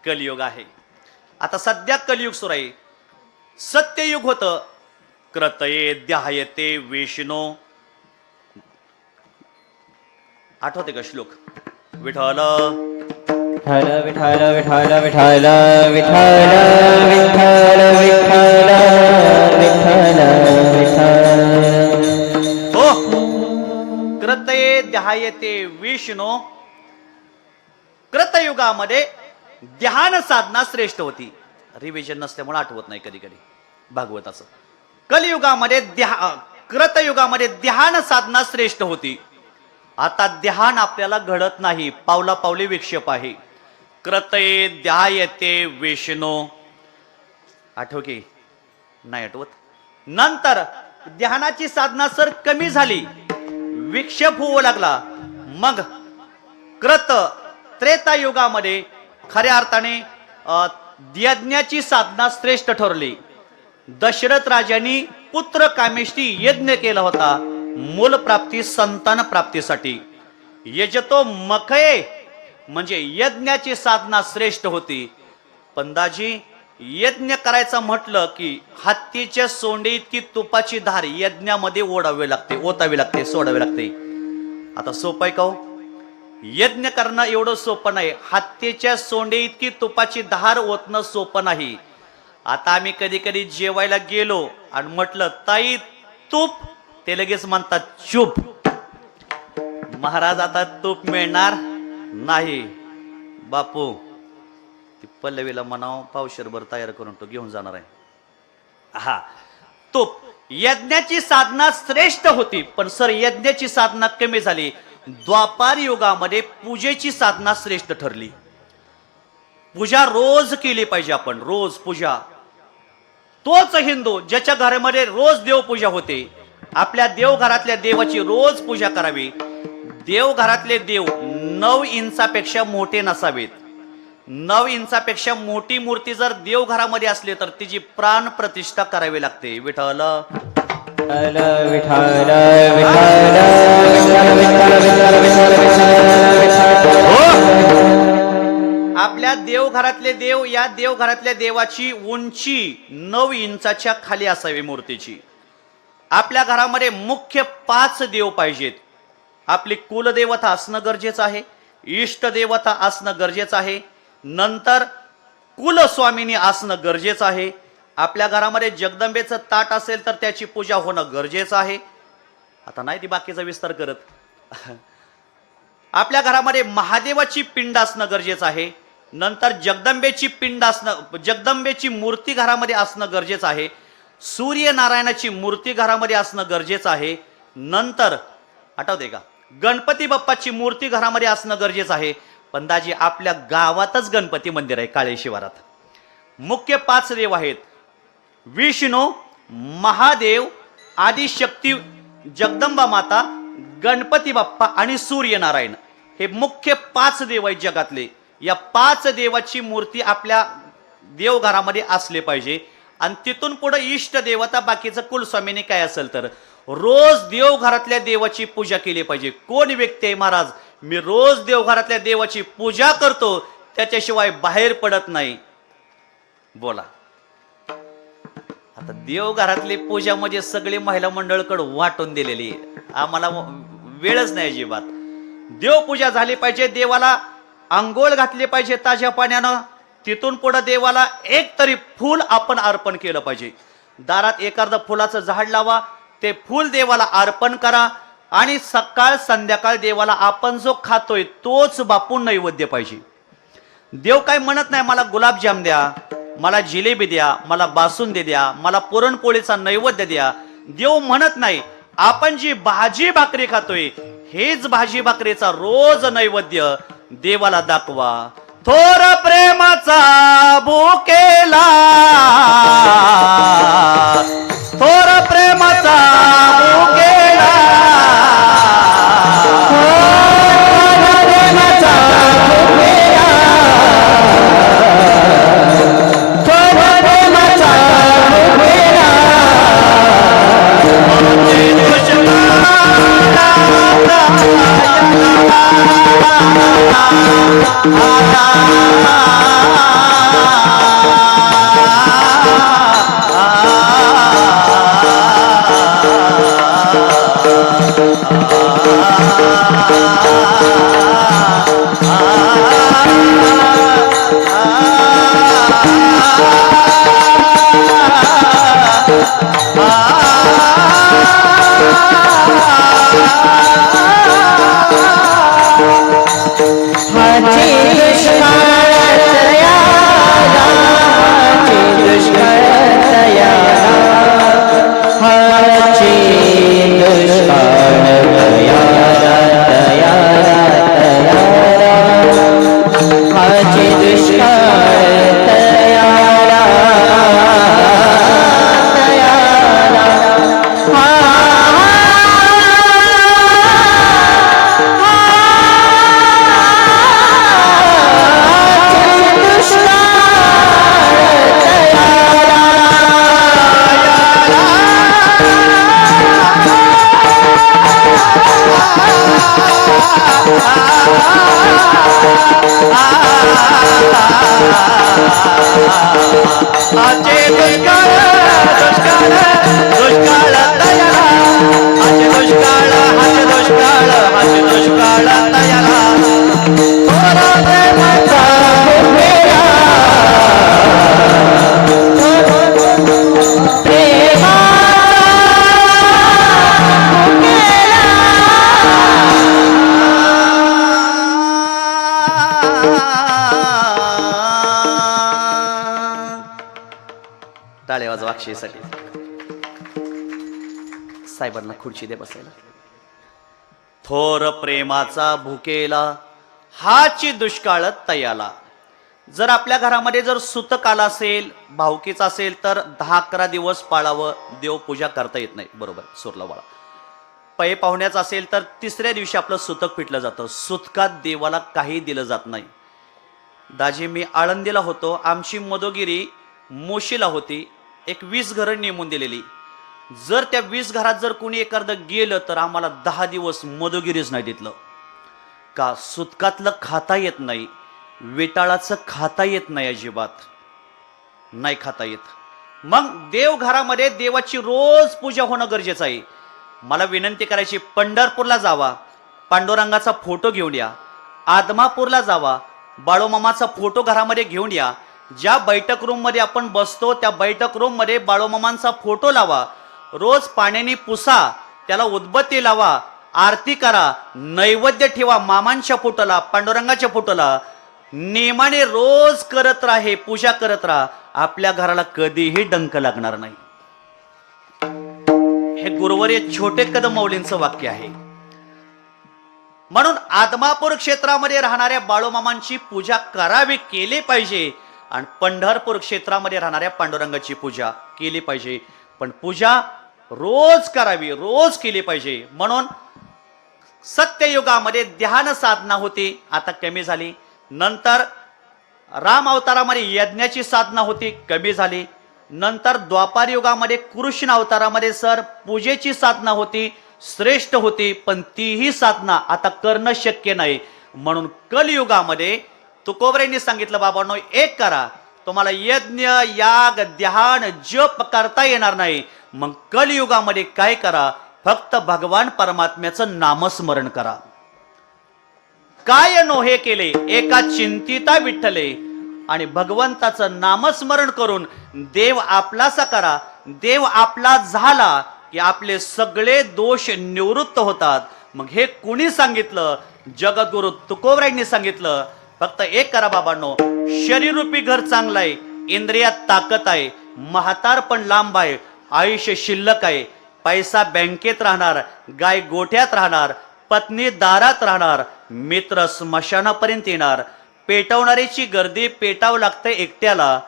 कलियुग आहे. आता सध्या कलियुग सुरू आहे. सत्ययुग होतं कृतये ध्यायते विष्णू. आठवते का श्लोक? विठ्ठल विठ्ठल विठ्ठल विठ्ठल विठ्ठल विठ्ठल विठ्ठल विठ्ठल विठ्ठल. हो, कृतये ध्यायते विष्णू. कृतयुगामध्ये ध्यान साधना श्रेष्ठ होती. रिव्हिजन नसल्यामुळे आठवत नाही कधी कधी भागवताचं. कलियुगामध्ये कृतयुगामध्ये ध्यान साधना श्रेष्ठ होती. आता ध्यान आपल्याला घडत नाही, पावला पावली विक्षेप आहे. कृतये ध्यायते विष्णू. आठव की नाही आठवत? नंतर ध्यानाची साधना सर कमी झाली, विक्षेप होऊ लागला. मग कृत त्रेता युगामध्ये खऱ्या अर्थाने यज्ञाची साधना श्रेष्ठ ठरली. दशरथ राजांनी पुत्र कामेष्टी यज्ञ केला होता, मूल प्राप्ती संतान प्राप्तीसाठी. यजतो मखये म्हणजे यज्ञाची साधना श्रेष्ठ होती. पण दाजी, यज्ञ करायचं म्हटलं की हत्तीच्या सोंडे इतकी तुपाची धार यज्ञामध्ये ओढावी लागते, ओतावी लागते, सोडावी लागते. आता सोपं आहे का हो? यज्ञ करणं एवढं सोपं नाही. हत्तीच्या सोंडे इतकी तुपाची धार ओतणं सोपं नाही. आता आम्ही कधी कधी जेवायला गेलो आणि म्हटलं ताई तूप, ते लगेच म्हणतात चूप. महाराज आता तूप मिळणार नाही. बापू ती पल्लवीला म्हणाव पावशेरभर तयार करून तो घेऊन जाणार आहे. हा, तूप. यज्ञाची साधना श्रेष्ठ होती, पण सर यज्ञाची साधना कमी झाली. द्वापार युगामध्ये पूजेची साधना श्रेष्ठ ठरली. पूजा रोज केली पाहिजे आपण, रोज पूजा. तोच हिंदू ज्याच्या घरामध्ये रोज देवपूजा होते. आपल्या देवघरातल्या देवाची रोज पूजा करावी. देवघरातले देव 9 इंचापेक्षा मोठे नसावेत. 9 इंचापेक्षा मोठी मूर्ती जर देवघरामध्ये असली तर तिची प्राण प्रतिष्ठा करावी लागते. विठ्ठल आपल्या देवघरातले देव, या देवघरातल्या देवाची उंची 9 इंचाच्या खाली असावी मूर्तीची. आपल्या घरामध्ये मुख्य 5 देव पाहिजेत. आपली कुलदेवता असणं गरजेचं आहे, इष्ट देवता असणं गरजेचं आहे, नंतर कुलस्वामिनी असणं गरजेचं आहे. आपल्या घरामध्ये जगदंबेचं ताट असेल तर त्याची पूजा होणं गरजेचं आहे. आता नाही ती बाकीचा विस्तार करत. आपल्या घरामध्ये महादेवाची पिंड असणं गरजेचं आहे. नंतर जगदंबेची पिंड असणं, जगदंबेची मूर्ती घरामध्ये असणं गरजेचं आहे. सूर्यनारायणाची मूर्ती घरामध्ये असणं गरजेचं आहे. नंतर आठवते का, गणपती बाप्पाची मूर्ती घरामध्ये असणं गरजेचं आहे. पण दाजी आपल्या गावातच गणपती मंदिर आहे काळे शिवारात. मुख्य 5 देव आहेत: विष्णू, महादेव, आदिशक्ती जगदंबा माता, गणपती बाप्पा आणि सूर्यनारायण. हे मुख्य 5 देव आहेत जगातले. या 5 देवाची मूर्ती आपल्या देवघरामध्ये असले पाहिजे. आणि तिथून पुढे इष्ट देवता, बाकीचं कुलस्वामीने काय असेल तर रोज देवघरातल्या देवाची पूजा केली पाहिजे. कोण व्यक्ती आहे महाराज मी रोज देवघरातल्या देवाची पूजा करतो त्याच्याशिवाय बाहेर पडत नाही? बोला. आता देवघरातली पूजा म्हणजे सगळी महिला मंडळकडे वाटून दिलेली, आम्हाला वेळच नाही अजिबात. देवपूजा झाली पाहिजे, देवाला अंघोळ घातली पाहिजे ताज्या पाण्यानं. तिथून पुढे देवाला एक तरी फूल आपण अर्पण केलं पाहिजे. दारात एखादं फुलाचं झाड लावा, ते फूल देवाला अर्पण करा. आणि सकाळ संध्याकाळ देवाला आपण जो खातोय तोच बापू नैवेद्य पाहिजे. देव काय म्हणत नाही मला गुलाबजाम द्या, मला जिलेबी द्या, मला बासुंदी द्या, मला पुरणपोळीचा नैवेद्य द्या. देव म्हणत नाही आपण जी भाजी भाकरी खातोय हेच भाजी भाकरीचा रोज नैवेद्य देवाला दाखवा. थोर प्रेमाचा बुकेला, थोर प्रेमाचा बुकेला, थोर प्रेमाचा बुकेला, थोर प्रेमाचा बुकेला. दुष्काळ तयाला आचे दुष्काळ दुष्काळ दुष्काळ तयाला आचे दुष्काळ हाचे दुष्काळ हाचे दुष्काळ तयाला थोरा प्रेमाचा भुकेला टाळे वाजवा अक्षयसाठी. साहेबांना खुर्ची दे बसायला. थोर प्रेमाचा भुकेला हाची दुष्काळ तयाला. जर आपल्या घरामध्ये जर सुतक आला असेल, भाऊकीचा असेल तर 10-11 दिवस पाळावं. देवपूजा करता येत नाही, बरोबर सोरला बाळा. पै पाहुण्याचं असेल तर 3ऱ्या दिवशी आपलं सुतक पिटलं जातं. सुतकात देवाला काही दिलं जात नाही. दाजी मी आळंदीला होतो, आमची मदोगिरी मोशीला होती. एक 20 घरं नेमून दिलेली. जर त्या 20 घरात जर कोणी एखादं गेलं तर आम्हाला 10 दिवस मदोगिरीच नाही तिथलं. का सुतकातलं खाता येत नाही, वेटाळाचं खाता येत नाही, अजिबात नाही खाता येत. मग देव घरामध्ये देवाची रोज पूजा होणं गरजेचं आहे. मला विनंती करायची, पंढरपूरला जावा, पांडुरंगाचा फोटो घेऊन या. आदमापूरला जावा, बाळोमामाचा फोटो घरामध्ये घेऊन या. ज्या बैठक रूम मध्ये आपण बसतो त्या बैठक रूम मध्ये बाळोमामांचा फोटो लावा. रोज पाण्याने पुसा, त्याला उदबत्ती लावा, आरती करा, नैवेद्य ठेवा मामांच्या फोटोला, पांडुरंगाच्या फोटोला. नेमाने रोज करत राहा, पूजा करत राहा. आपल्या घराला कधीही डंक लागणार नाही. हे गुरुवर्य छोटे कदम मौलींचं वाक्य आहे. म्हणून आदमापूर क्षेत्रामध्ये राहणाऱ्या बाळोमामांची पूजा करावी, केली पाहिजे. आणि पंढरपूर क्षेत्रामध्ये राहणाऱ्या पांडुरंगाची पूजा केली पाहिजे. पण पूजा रोज करावी, रोज केली पाहिजे. म्हणून सत्ययुगामध्ये ध्यान साधना होती, आता कमी झाली. नंतर राम अवतारामध्ये यज्ञाची साधना होती, कमी झाली. नंतर द्वापार युगामध्ये कृष्ण अवतारामध्ये सर पूजेची साधना होती, श्रेष्ठ होती. पण तीही साधना आता करणं शक्य नाही. म्हणून कलयुगामध्ये तुकोबरायांनी सांगितलं, बाबांनो एक करा, तुम्हाला यज्ञ याग ध्यान जप करता येणार नाही. मग कलयुगामध्ये काय करा, फक्त भगवान परमात्म्याचं नामस्मरण करा. काय नोहे केले एका चिंतिता विठ्ठले. आणि भगवंताचं नामस्मरण करून देव आपलासा करा. देव आपला झाला की आपले सगळे दोष निवृत्त होतात. मग हे कुणी सांगितलं? जगद्गुरु तुकोबरायांनी सांगितलं. फक्त एक करा बाबांनो, शरीररूपी घर चांगलं आहे, इंद्रियात ताकद आहे, म्हातार पण लांब आहे, आयुष्य शिल्लक आहे, पैसा बँकेत राहणार, गाय गोठ्यात राहणार, पत्नी दारात राहणार, मित्र स्मशानापर्यंत येणार. पेटवणाऱ्याची गर्दी पेटावं लागते एकट्याला.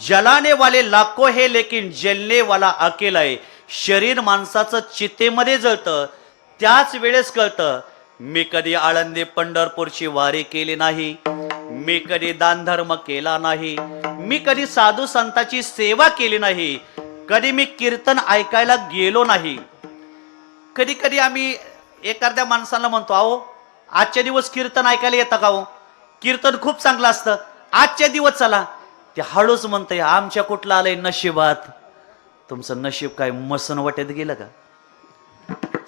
जलाने वाले लाखो है लेकिन जलने वाला अकेला आहे. शरीर माणसाचं चितेमध्ये जळतं, त्याच वेळेस कळतं मी कधी आळंदी पंढरपूरची वारी केली नाही, मी कधी दान धर्म केला नाही, मी कधी साधू संतांची सेवा केली नाही, कधी मी कीर्तन ऐकायला गेलो नाही. कधी कधी आम्ही एखाद्या माणसाला म्हणतो, अहो आजच्या दिवस कीर्तन ऐकायला येतं का? हो कीर्तन खूप चांगलं असतं, आजच्या दिवस चला. ते हळूच म्हणतंय, आमच्या कुठलं आलंय नशिबात. तुमचं नशीब काय मसन वाटत गेलं का?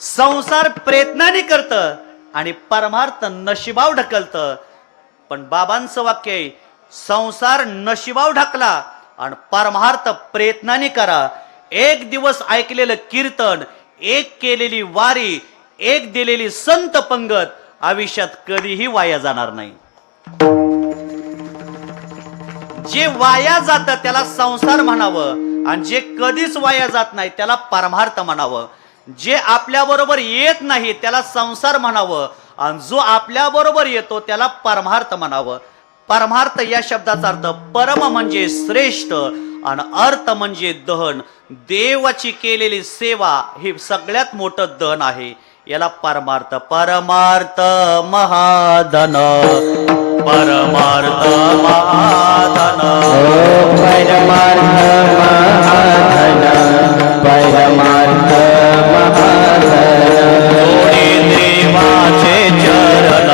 संसार प्रयत्नाने करतं आणि परमार्थ नशिबाव ढकलतं. पण बाबांचं वाक्य आहे, संसार नशिबाव ढकला आणि परमार्थ प्रयत्नाने करा. एक दिवस ऐकलेलं कीर्तन, एक केलेली वारी, एक दिलेली संत पंगत आयुष्यात कधीही वाया जाणार नाही. जे वाया जातं त्याला संसार म्हणावं आणि जे कधीच वाया जात नाही त्याला परमार्थ म्हणावं. जे आपल्या बरोबर येत नाही त्याला संसार म्हणावं आणि जो आपल्या बरोबर येतो त्याला परमार्थ म्हणावं. परमार्थ या शब्दाचा अर्थ परम म्हणजे श्रेष्ठ आणि अर्थ म्हणजे दहन. देवाची केलेली सेवा ही सगळ्यात मोठं दहन आहे. याला परमार्थ. परमार्थ महाधन, परमार्थ महाधन, परमार्थ महाधन, परमार्थ महाधन. जोडी देवाचे चरण,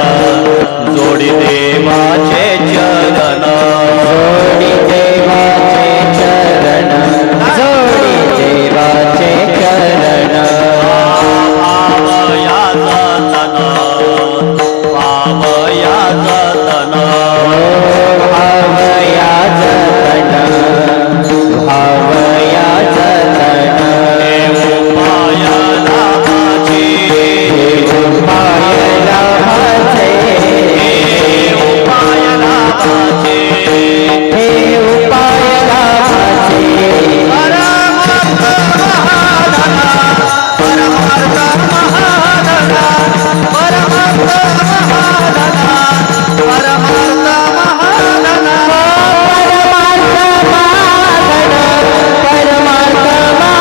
जोडी देवाचे चरण, जोडी देवाचे चरण, जोडी देवाचे चरण. पावया जतन, पावया जतन, भावया जतन, भावया जतन. पाया लाभाचे, पाय लाभाचे, पाया लाभाचे, हे उपाय लाभाचे. परमार्थ महाधन, परमार्थ महाधन, परमार्थ महाधन, परमार्थ महाधन.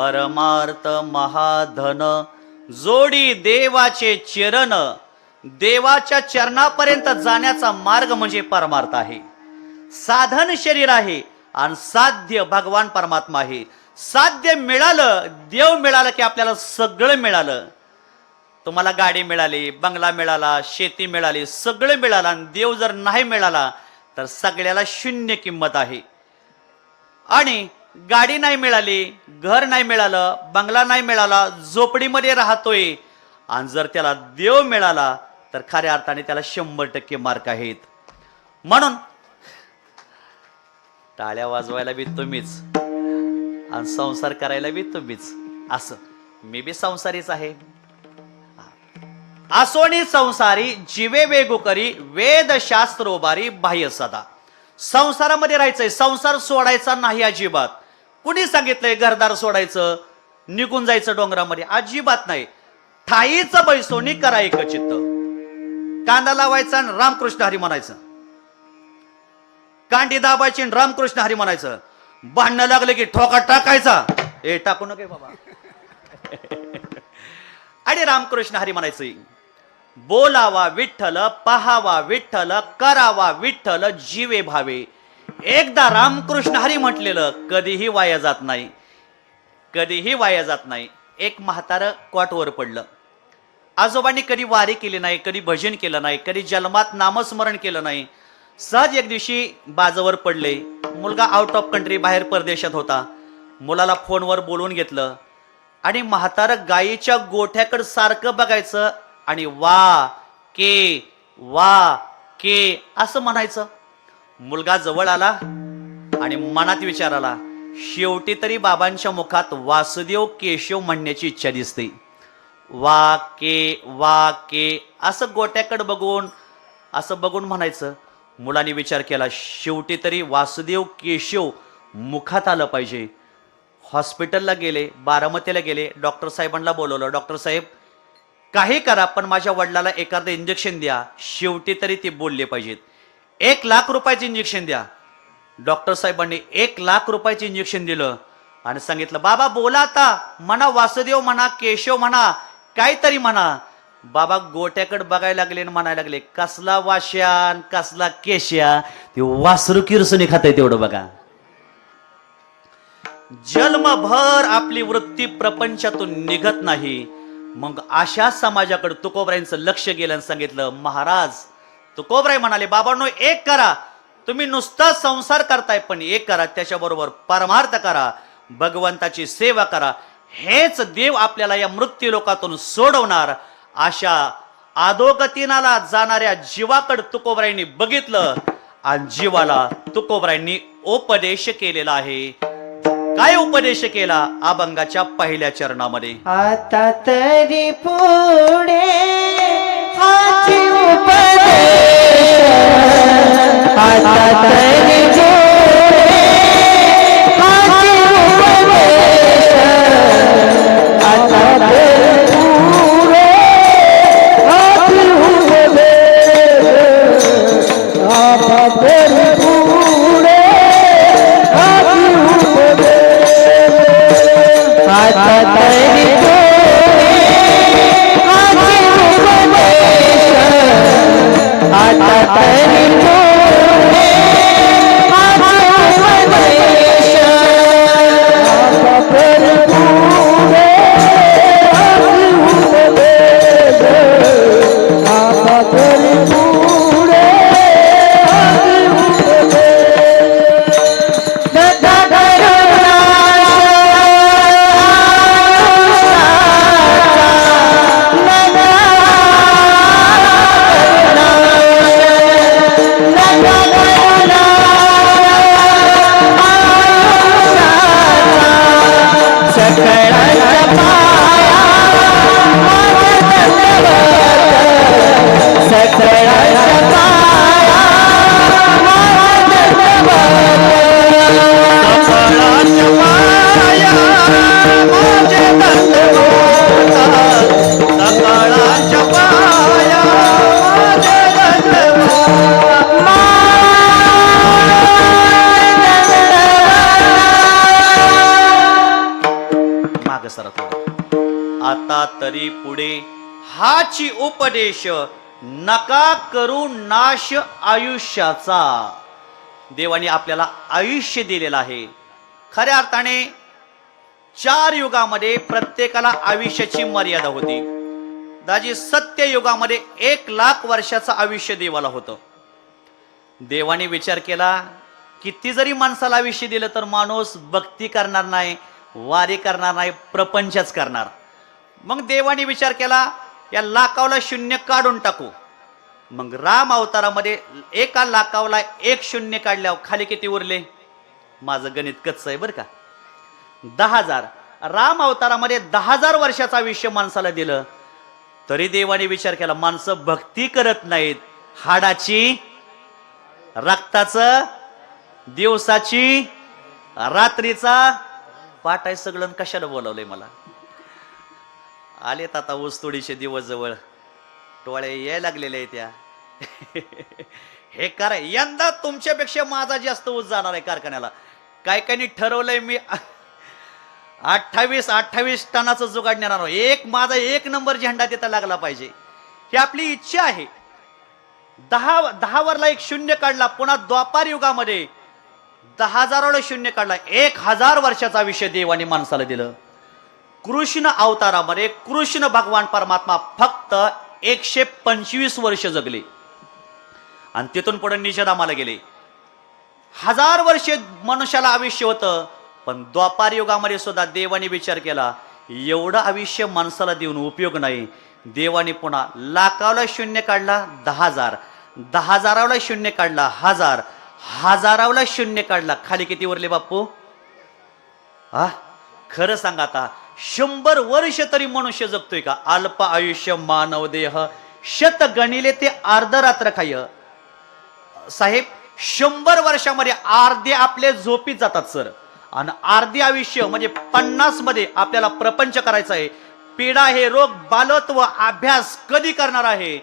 परमार्थ महाधन. जोडी देवाचे चरण. देवाच्या चरणापर्यंत जाण्याचा मार्ग म्हणजे परमार्थ आहे. साधन शरीर आहे आणि साध्य भगवान परमात्मा आहे. साध्य मिळालं, देव मिळालं की आपल्याला सगळं मिळालं. तुम्हाला गाडी मिळाली, बंगला मिळाला, शेती मिळाली, सगळं मिळालं. आणि देव जर नाही मिळाला तर सगळ्याला शून्य किंमत आहे. आणि गाडी नाही मिळाली, घर नाही मिळालं, बंगला नाही मिळाला, झोपडीमध्ये राहतोय, आणि जर त्याला देव मिळाला तर खऱ्या अर्थाने त्याला 100% मार्क आहेत. म्हणून टाळ्या वाजवायला बी तुम्हीच आणि संसार करायला बी तुम्हीच. असं मी बी संसारीच आहे. आसोनी संसारी जीवे वेगू करी, वेद शास्त्र उभारी बाह्य सदा. संसारामध्ये राहायचंय, संसार सोडायचा नाही अजिबात. कुणी सांगितलंय घरदार सोडायचं, निघून जायचं डोंगरामध्ये? अजिबात नाही. ठाईचं बैसोनी करा एक चित्त. कांदा लावायचा आणि रामकृष्ण हरी म्हणायचं. कांडी दाबायची आणि रामकृष्ण हरी म्हणायचं. भांडणं लागले की ठोका टाकायचा. ए टाकू नका बाबा. आणि रामकृष्ण हरी म्हणायचं. बोलावा विठ्ठल, पहावा विठ्ठल, करावा विठ्ठल, जीवे भावे. एकदा रामकृष्ण हरी म्हटलेलं कधीही वाया जात नाही, कधीही वाया जात नाही. एक म्हातारं कॉटवर पडलं. आजोबांनी कधी वारी केली नाही, कधी भजन केलं नाही, कधी जन्मात नामस्मरण केलं नाही. सहज एक दिवशी बाजावर पडले. मुलगा आउट ऑफ कंट्री, बाहेर परदेशात होता. मुलाला फोनवर बोलवून घेतलं आणि म्हातारं गायीच्या गोठ्याकडे सारखं बघायचं आणि वा के असं म्हणायचं. मुलगा जवळ आला आणि मनात विचार आला, शेवटी तरी बाबांच्या मुखात वासुदेव केशव म्हणण्याची इच्छा दिसते. वा के असं गोट्याकडे बघून असं बघून म्हणायचं. मुलाने विचार केला, शेवटी तरी वासुदेव केशव मुखात आलं पाहिजे. हॉस्पिटलला गेले, बारामतीला गेले, डॉक्टर साहेबांना बोलवलं. डॉक्टर साहेब काही करा पण माझ्या वडिलाला एखादं इंजेक्शन द्या, शेवटी तरी ते बोलले पाहिजेत. 1,00,000 रुपयाचं इंजेक्शन द्या. डॉक्टर साहेबांनी 1,00,000 रुपयाचं इंजेक्शन दिलं आणि सांगितलं, बाबा बोला आता, म्हणा वासुदेव म्हणा, केशव म्हणा, काहीतरी म्हणा. बाबा गोट्याकडे बघायला लागले आणि म्हणायला लागले, कसला वाश्यान कसला केश्या, ते वासरू किरसुनी खाते तेवढं बघा. जन्मभर आपली वृत्ती प्रपंचातून निघत नाही. मग अशा समाजाकडे तुकोबरायांचं लक्ष गेलं आणि सांगितलं, महाराज तुकोबराय म्हणाले, बाबांनो एक करा, तुम्ही नुसता संसार करताय पण एक करा, त्याच्याबरोबर परमार्थ करा, भगवंताची सेवा करा. हेच देव आपल्याला या मृत्यू लोकातून सोडवणार. अशा अधोगतीनाला जाणाऱ्या जीवाकडे तुकोबरायांनी बघितलं आणि जीवाला तुकोबरायांनी उपदेश केलेला आहे. काय उपदेश केला अभंगाच्या पहिल्या चरणामध्ये? आता तरी पुढे हाची उपदेश, आता तरी पुढे हाची उपदेश, आता तरी पुढे हाची उपदेश, आता तरी पुढे हाची उपदेश, आता तरी आता तरी पुढे हाची उपदेश, आता तरी पुढे हाची उपदेश, आता तरी पुढे हाची उपदेश. दत्ता माग सरा थोडं. आता तरी पुढे हाची उपदेश, नका करू नाश आयुष्याचा. देवाने आपल्याला आयुष्य दिलेलं आहे. खऱ्या अर्थाने 4 युगामध्ये प्रत्येकाला आयुष्याची मर्यादा होती. दाजी सत्य युगामध्ये 1,00,000 वर्षाचं आयुष्य देवाला होतं. देवाने विचार केला, किती जरी माणसाला आयुष्य दिलं तर माणूस भक्ती करणार नाही, वारी करणार नाही, प्रपंचच करणार. मग देवाने विचार केला, या लाखावला शून्य काढून टाकू. मग राम अवतारामध्ये 1,00,000ला 1 शून्य काढल्यावर खाली किती उरले? माझं गणित कच्चं आहे बरं का. 10,000. राम अवतारामध्ये 10,000 वर्षाचं आयुष्य माणसाला दिलं, तरी देवाने विचार केला, माणसं भक्ती करत नाहीत. हाडाची, रक्ताचं, दिवसाची, रात्रीचा पाठ आहे सगळं. कशाला बोलावलंय मला? आलेत आता ऊसतोडीचे दिवस जवळ, टोळे यायला लागलेले आहेत त्या. हे करा, यंदा तुमच्यापेक्षा माझा जास्त ऊस जाणार आहे कारखान्याला. काय काय ठरवलंय मी 28 टनाचं जुगाड नेणार. माझा 1 नंबर झेंडा तिथं लागला पाहिजे, ही आपली इच्छा आहे. 10 वरला 1 शून्य काढला. पुन्हा द्वापार युगामध्ये 10,000ला शून्य काढला. 1,000 वर्षाचा आयुष्य देवाने माणसाला दिलं. कृष्ण अवतारामध्ये कृष्ण भगवान परमात्मा फक्त 125 वर्ष जगले आणि तिथून पुढे निषेधामाला गेले. 1000 वर्ष मनुष्याला आयुष्य होतं. पण द्वापार युगामध्ये सुद्धा देवाने विचार केला, एवढं आयुष्य माणसाला देऊन उपयोग नाही. देवाने पुन्हा लाखावला शून्य काढला 10,000, 10,000ला शून्य काढला 1,000, 1,000ला शून्य काढला खाली किती उरले बाप्पू? खरं सांगा आता, 100 वर्ष तरी मनुष्य जगतोय का? अल्प आयुष्य मानव देह, शत गणिले ते अर्धरात्र खाय. साहेब 100 वर्षामध्ये अर्धे आपले झोपीत जातात सर, आणि अर्धे आयुष्य म्हणजे 50 मध्ये आपल्याला प्रपंच करायचा आहे. पीडा हे रोग, बालत्व, अभ्यास कधी करणार आहे,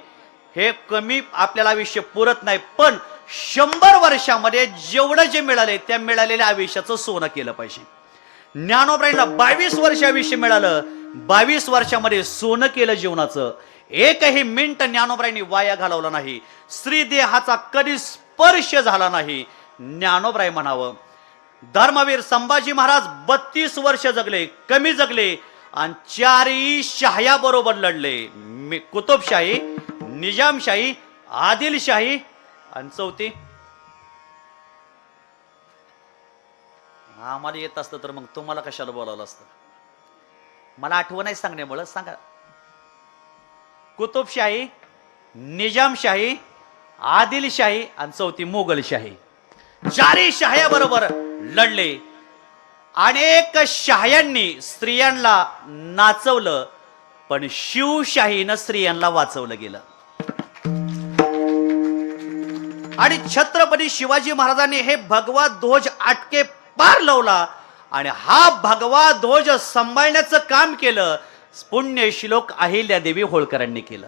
हे कमी आपल्याला आयुष्य पुरत नाही. पण 100 वर्षामध्ये जेवढं जे मिळाले त्या मिळालेल्या आयुष्याचं सोनं केलं पाहिजे. ज्ञानोबाईंना 22 वर्ष आयुष्य मिळालं. 22 वर्षामध्ये सोनं केलं जीवनाचं. एकही मिनिट ज्ञानोबाईंनी वाया घालवला नाही. स्त्री देहाचा कधी स्पर्श झाला नाही. ज्ञानोबाई म्हणावं. धर्मवीर संभाजी महाराज 32 वर्ष जगले, कमी जगले, आणि 4 शहाया बरोबर लढले. कुतुबशाही, निजामशाही, आदिलशाही, आणि 4थी आम्हाला येत असतं तर मग तुम्हाला कशाला बोलावलं असतं? मला आठवण नाही सांगण्यामुळं. सांगा. कुतुबशाही, निजामशाही, आदिलशाही आणि चौथी मोगलशाही. चारही शाह्या बरोबर लढले. अनेक शाह्यांनी स्त्रियांना नाचवलं, पण शिवशाहीनं स्त्रियांना वाचवलं गेलं. आणि छत्रपती शिवाजी महाराजांनी हे भगवा ध्वज आटके पार लावला आणि हा भगवा ध्वज सांभाळण्याचं काम केलं पुण्य श्लोक अहिल्यादेवी होळकरांनी केलं.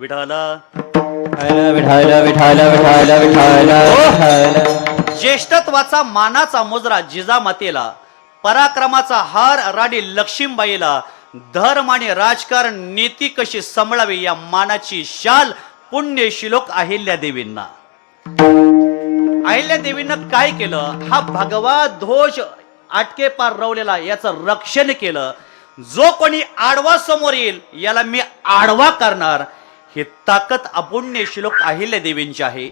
विठाल विठाल विठाल विठाल विठाल विठाल. ज्येष्ठत्वाचा मानाचा मुजरा जिजामातेला, पराक्रमाचा हार राणी लक्ष्मीबाईला, धर्म आणि राजकारण नीती कशी सांभाळावी या मानाची शाल पुण्य श्लोक अहिल्यादेवींना. अहिल्यादेवींना काय केलं? हा भगवा ध्वज आटके पार रवलेला याचं रक्षण केलं. जो कोणी आडवा समोर येईल याला मी आडवा करणार, हे ताकद अपुण्य श्लोक अहिल्यादेवींची आहे.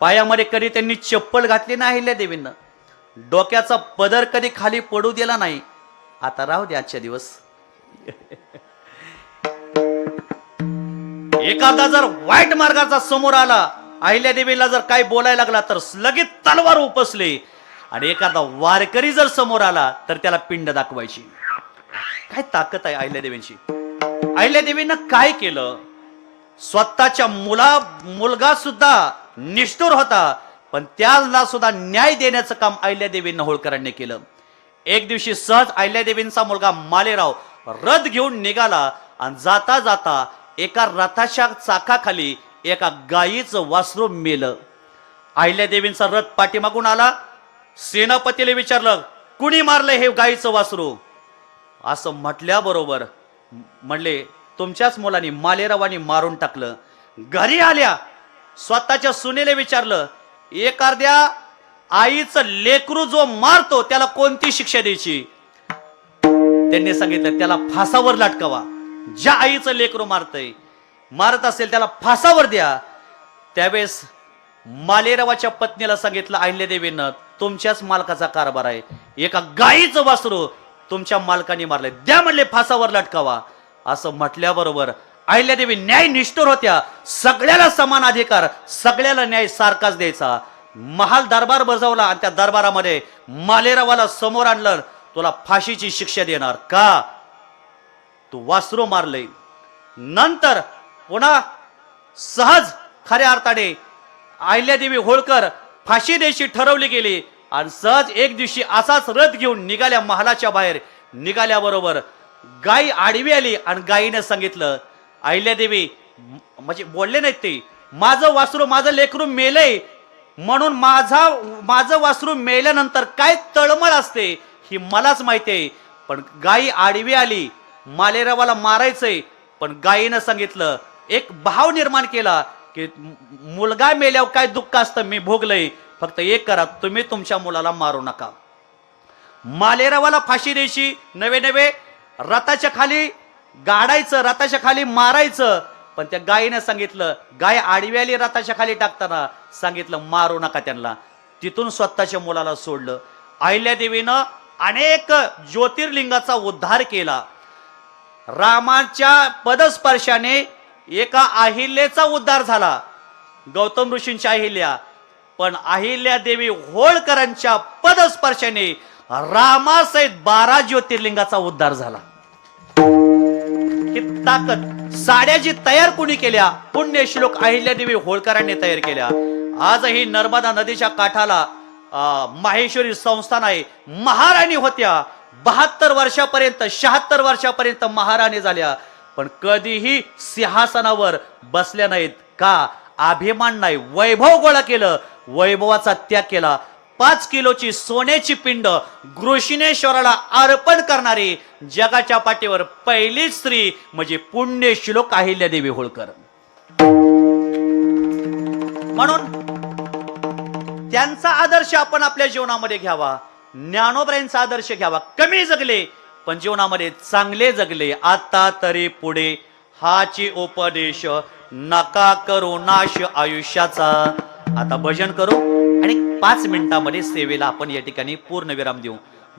पायामध्ये कधी त्यांनी चप्पल घातली नाही अहिल्यादेवींना. डोक्याचा पदर कधी खाली पडू दिला नाही. आता राहू दे आजच्या दिवस. एखादा जर वाईट मार्गाचा समोर आला, अहिल्यादेवीला जर काय बोलायला लागला तर लगेच तलवार उपसली. आणि एखादा वारकरी जर समोर आला तर त्याला पिंड दाखवायची. काय ताकद आहे अहिल्यादेवींची. अहिल्यादेवीनं काय केलं? स्वतःच्या मुलगा सुद्धा निष्ठुर होता, पण त्याला सुद्धा न्याय देण्याचं काम अहिल्यादेवींना होळकरांनी केलं. एक दिवशी सहज अहिल्यादेवींचा मुलगा मालेराव रथ घेऊन निघाला आणि जाता जाता एका रथाच्या चाकाखाली एका गायीचं वासरू मेलं. अहिल्यादेवींचा रथ पाठीमागून आला. सेनापतीला विचारलं, कुणी मारलं हे गायीचं वासरू? असं म्हटल्याबरोबर म्हणले, तुमच्याच मुलांनी मालेरावानी मारून टाकलं. घरी आल्या स्वतःच्या सुनेला विचारलं, एखाद्या आईचं लेकरू जो मारतो त्याला कोणती शिक्षा द्यायची? त्यांनी सांगितलं, त्याला फासावर लटकावा. ज्या आईचं लेकरू मारत असेल त्याला फासावर द्या. त्यावेळेस मालेरावाच्या पत्नीला सांगितलं अहिल्यादेवीनं, तुमच्याच मालकाचा कारभार आहे. एका गायीचं वासरू तुमच्या मालकाने मारले, द्या म्हणले फासावर लटकावा. असं म्हटल्याबरोबर अहिल्यादेवी न्याय निष्ठुर होत्या. सगळ्याला समान अधिकार, सगळ्याला न्याय सारखाच द्यायचा. महाल दरबार बजावला आणि त्या दरबारामध्ये मालेरावाला समोर आणलं. तुला फाशीची शिक्षा देणार का? तू वासरू मारले. नंतर पुन्हा सहज खऱ्या अर्थाने अहिल्यादेवी होळकर फाशी द्यायची ठरवली गेली. आणि सहज एक दिवशी असाच रथ घेऊन निघाल्या. महालाच्या बाहेर निघाल्याबरोबर गाय आडवी आली आणि गायीने सांगितलं, अहिल्यादेवी म्हणजे बोलले नाहीत ते, माझं वासरू माझं लेकरू मेलंय म्हणून माझं वासरू मेल्यानंतर काय तळमळ असते ही मलाच माहिती आहे. पण गायी आडवी आली, मालेरावाला मारायचंय. पण गायीनं सांगितलं, एक भाव निर्माण केला की मुलगा मेल्यावर काय दुःख असतं मी भोगलंय, फक्त एक करा, तुम्ही तुमच्या मुलाला मारू नका. मालेरावाला फाशी द्यायची, नवे नवे रथाच्या खाली गाडायचं, रथाच्या खाली मारायचं. पण त्या गायीनं सांगितलं, गाय आडवी आली रथाच्या खाली टाकताना सांगितलं मारू नका त्यांना. तिथून स्वतःच्या मुलाला सोडलं. अहिल्यादेवीनं अनेक ज्योतिर्लिंगाचा उद्धार केला. रामाच्या पदस्पर्शाने एका अहिल्याचा उद्धार झाला, गौतम ऋषींच्या अहिल्या. पण अहिल्यादेवी होळकरांच्या पदस्पर्शाने रामासहित 12 ज्योतिर्लिंगाचा उद्धार झाला. ही ताकद. साड्या जी तयार कुणी केल्या? पुण्य श्लोक अहिल्यादेवी होळकरांनी तयार केल्या. आजही नर्मदा नदीच्या काठाला माहेश्वरी संस्थान आहे. महाराणी होत्या. 72 वर्षापर्यंत 76 वर्षापर्यंत महाराणी झाल्या, पण कधीही सिंहासनावर बसल्या नाहीत. का? अभिमान नाही, वैभव गोळा केलं, वैभवाचा त्याग केला. 5 किलोची सोन्याची पिंड घृष्णेश्वराला अर्पण करणारी जगाच्या पाठीवर पहिली स्त्री म्हणजे पुण्य श्लोक अहिल्यादेवी होळकर. म्हणून त्यांचा आदर्श आपण आपल्या जीवनामध्ये घ्यावा. ज्ञानोबरांचा आदर्श घ्यावा. कमी जगले पण जीवनामध्ये चांगले जगले. आता तरी पुढे हाची उपदेश, नका करू नाश आयुष्याचा. आता भजन करू आणि 5 मिनिटांमध्ये सेवेला आपण या ठिकाणी पूर्ण विराम देऊ.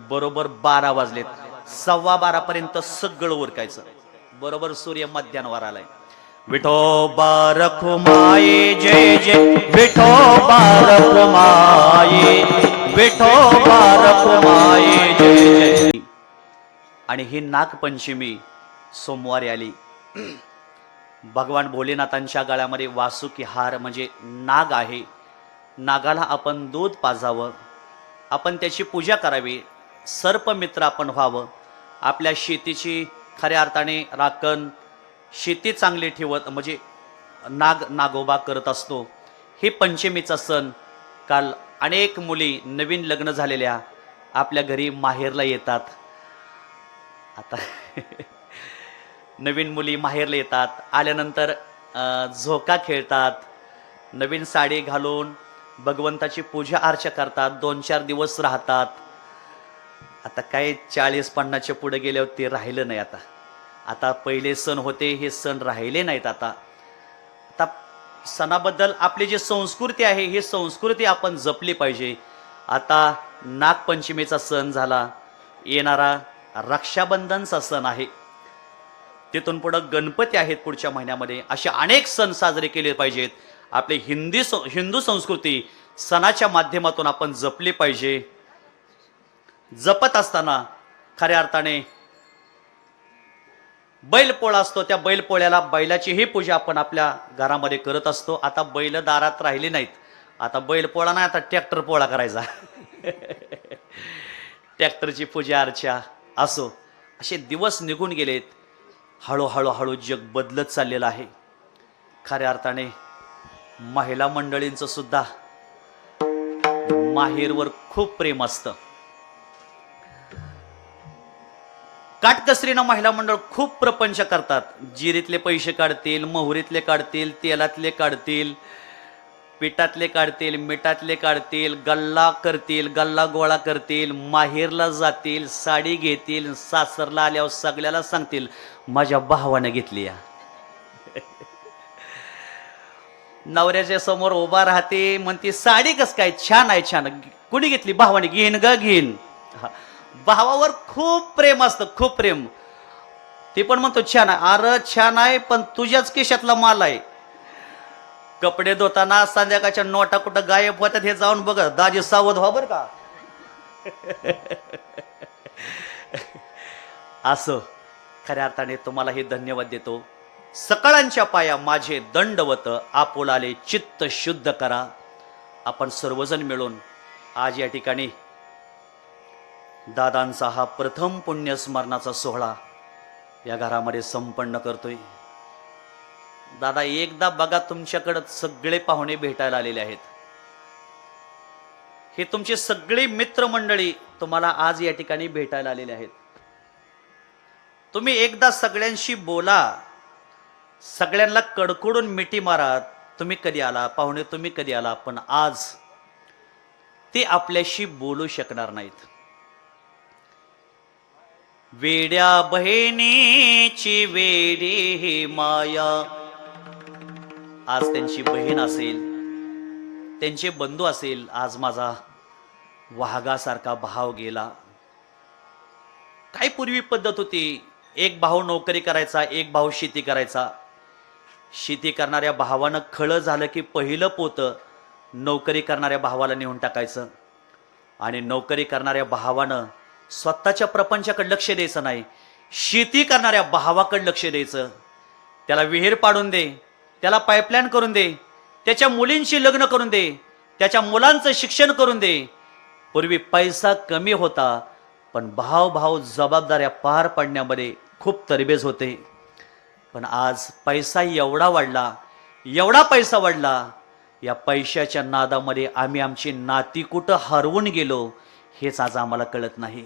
बरोबर 12 वाजलेत. 12:15 पर्यंत सगळं उरकायचं. बरोबर सूर्य मध्यान्हवर आलाय. विठोबा रखुमाई जय जय विठोबा रखुमाई विठोबा रखुमाई जय जय. आणि ही नागपंचमी सोमवारी आली. भगवान भोलेनाथांच्या गळ्यामध्ये वासुकी हार म्हणजे नाग आहे. नागाला आपण दूध पाजावं, आपण त्याची पूजा करावी, सर्पमित्र आपण व्हावं, आपल्या शेतीची खऱ्या अर्थाने राखण, शेती चांगली ठेवत म्हणजे नागोबा करत असतो. हे पंचमीचा सण. काल अनेक मुली नवीन लग्न झालेल्या आपल्या घरी माहेरला येतात. आता नवीन मुली माहेरला येतात, आल्यानंतर झोका खेळतात, नवीन साडी घालून भगवंताची पूजा अर्चा करतात, 2-4 दिवस राहतात. आता काय 40-50च्या पुढे गेल्यावर ते राहिलं नाही. आता पहिले सण होते, हे सण राहिले नाहीत. आता सणाबद्दल आपली जी संस्कृती आहे, ही संस्कृती आपण जपली पाहिजे. आता नागपंचमीचा सण झाला, येणारा रक्षाबंधनचा सण आहे, तिथून पुढं गणपती आहेत पुढच्या महिन्यामध्ये. असे अनेक सण साजरे केले पाहिजेत. आपली हिंदू संस्कृती सणाच्या माध्यमातून आपण जपली पाहिजे. जपत असताना खऱ्या अर्थाने बैलपोळा असतो, त्या बैलपोळ्याला बैलाचीही पूजा आपण आपल्या घरामध्ये करत असतो. आता बैल दारात राहिली नाहीत. आता बैलपोळा नाही, आता ट्रॅक्टर पोळा करायचा. ट्रॅक्टरची पूजा अर्चा असो. असे दिवस निघून गेलेत. हळूहळू जग बदलत चाललेलं आहे. खऱ्या अर्थाने महिला मंडळींचं सुद्धा माहेरवर खूप प्रेम असतं. काटकसरीनं महिला मंडळ खूप प्रपंच करतात. जिरीतले पैसे काढतील, मोहरीतले काढतील, तेलातले काढतील, पिठातले काढतील, मिठातले काढतील, गल्ला करतील, गल्ला गोळा करतील, माहेरला जातील, साडी घेतील, सासरला आल्यावर सगळ्याला सांगतील माझ्या भावाने घेतली. नवऱ्याच्या समोर उभा राहते, म्हणते साडी कस काय छान आहे, छान. कुणी घेतली? भावाने. घेईन ग घेईन. भावावर खूप प्रेम असतं, खूप प्रेम. ते पण म्हणतो छान आहे. अरे छान आहे, पण तुझ्याच केशातला माल आहे. कपडे धुताना संध्याकाळच्या नोटा कुठं गायब होतात हे जाऊन बघ. दाजी सावध व्हा बर का. असं खऱ्या अर्थाने तुम्हाला हे धन्यवाद देतो. सकळांच्या पाया माझे दंडवत, आपुलाले चित्त शुद्ध करा. आपण सर्वजण मिळून आज या ठिकाणी दादांचा हा प्रथम पुण्यस्मरणाचा सोहळा या घरामध्ये संपन्न करतोय. दादा एकदा बघा, तुमच्याकडे सगळे पाहुणे भेटायला आलेले आहेत. हे तुमचे सगळे मित्रमंडळी तुम्हाला आज या ठिकाणी भेटायला आलेले आहेत. तुम्ही एकदा सगळ्यांशी बोला, सगळ्यांना कडकडून मिठी मारा. तुम्ही कधी आला पाहुणे, तुम्ही कधी आला. पण आज ते आपल्याशी बोलू शकणार नाहीत. वेड्या बहिणीची वेडी ही माया. आज त्यांची बहीण असेल, त्यांचे बंधू असेल. आज माझा वाघासारखा भाव गेला. काय पूर्वी पद्धत होती, एक भाऊ नोकरी करायचा, एक भाऊ शेती करायचा. शेती करणाऱ्या भावानं खळं झालं की पहिलं पोतं नोकरी करणाऱ्या भावाला नेऊन टाकायचं. आणि नोकरी करणाऱ्या भावानं स्वतःच्या प्रपंचाकडे लक्ष द्यायचं नाही, शेती करणाऱ्या भावाकडे लक्ष द्यायचं. त्याला विहीर पाडून दे, त्याला पाईपलाईन करून दे, त्याच्या मुलींशी लग्न करून दे, त्याच्या मुलांचं शिक्षण करून दे. पूर्वी पैसा कमी होता, पण भाव जबाबदाऱ्या पार पाडण्यामध्ये खूप तरबेज होते. पण आज पैसा एवढा वाढला, एवढा पैसा वाढला, या पैशाच्या नादामध्ये आम्ही आमची नाती कुठं हरवून गेलो हेच आज आम्हाला कळत नाही.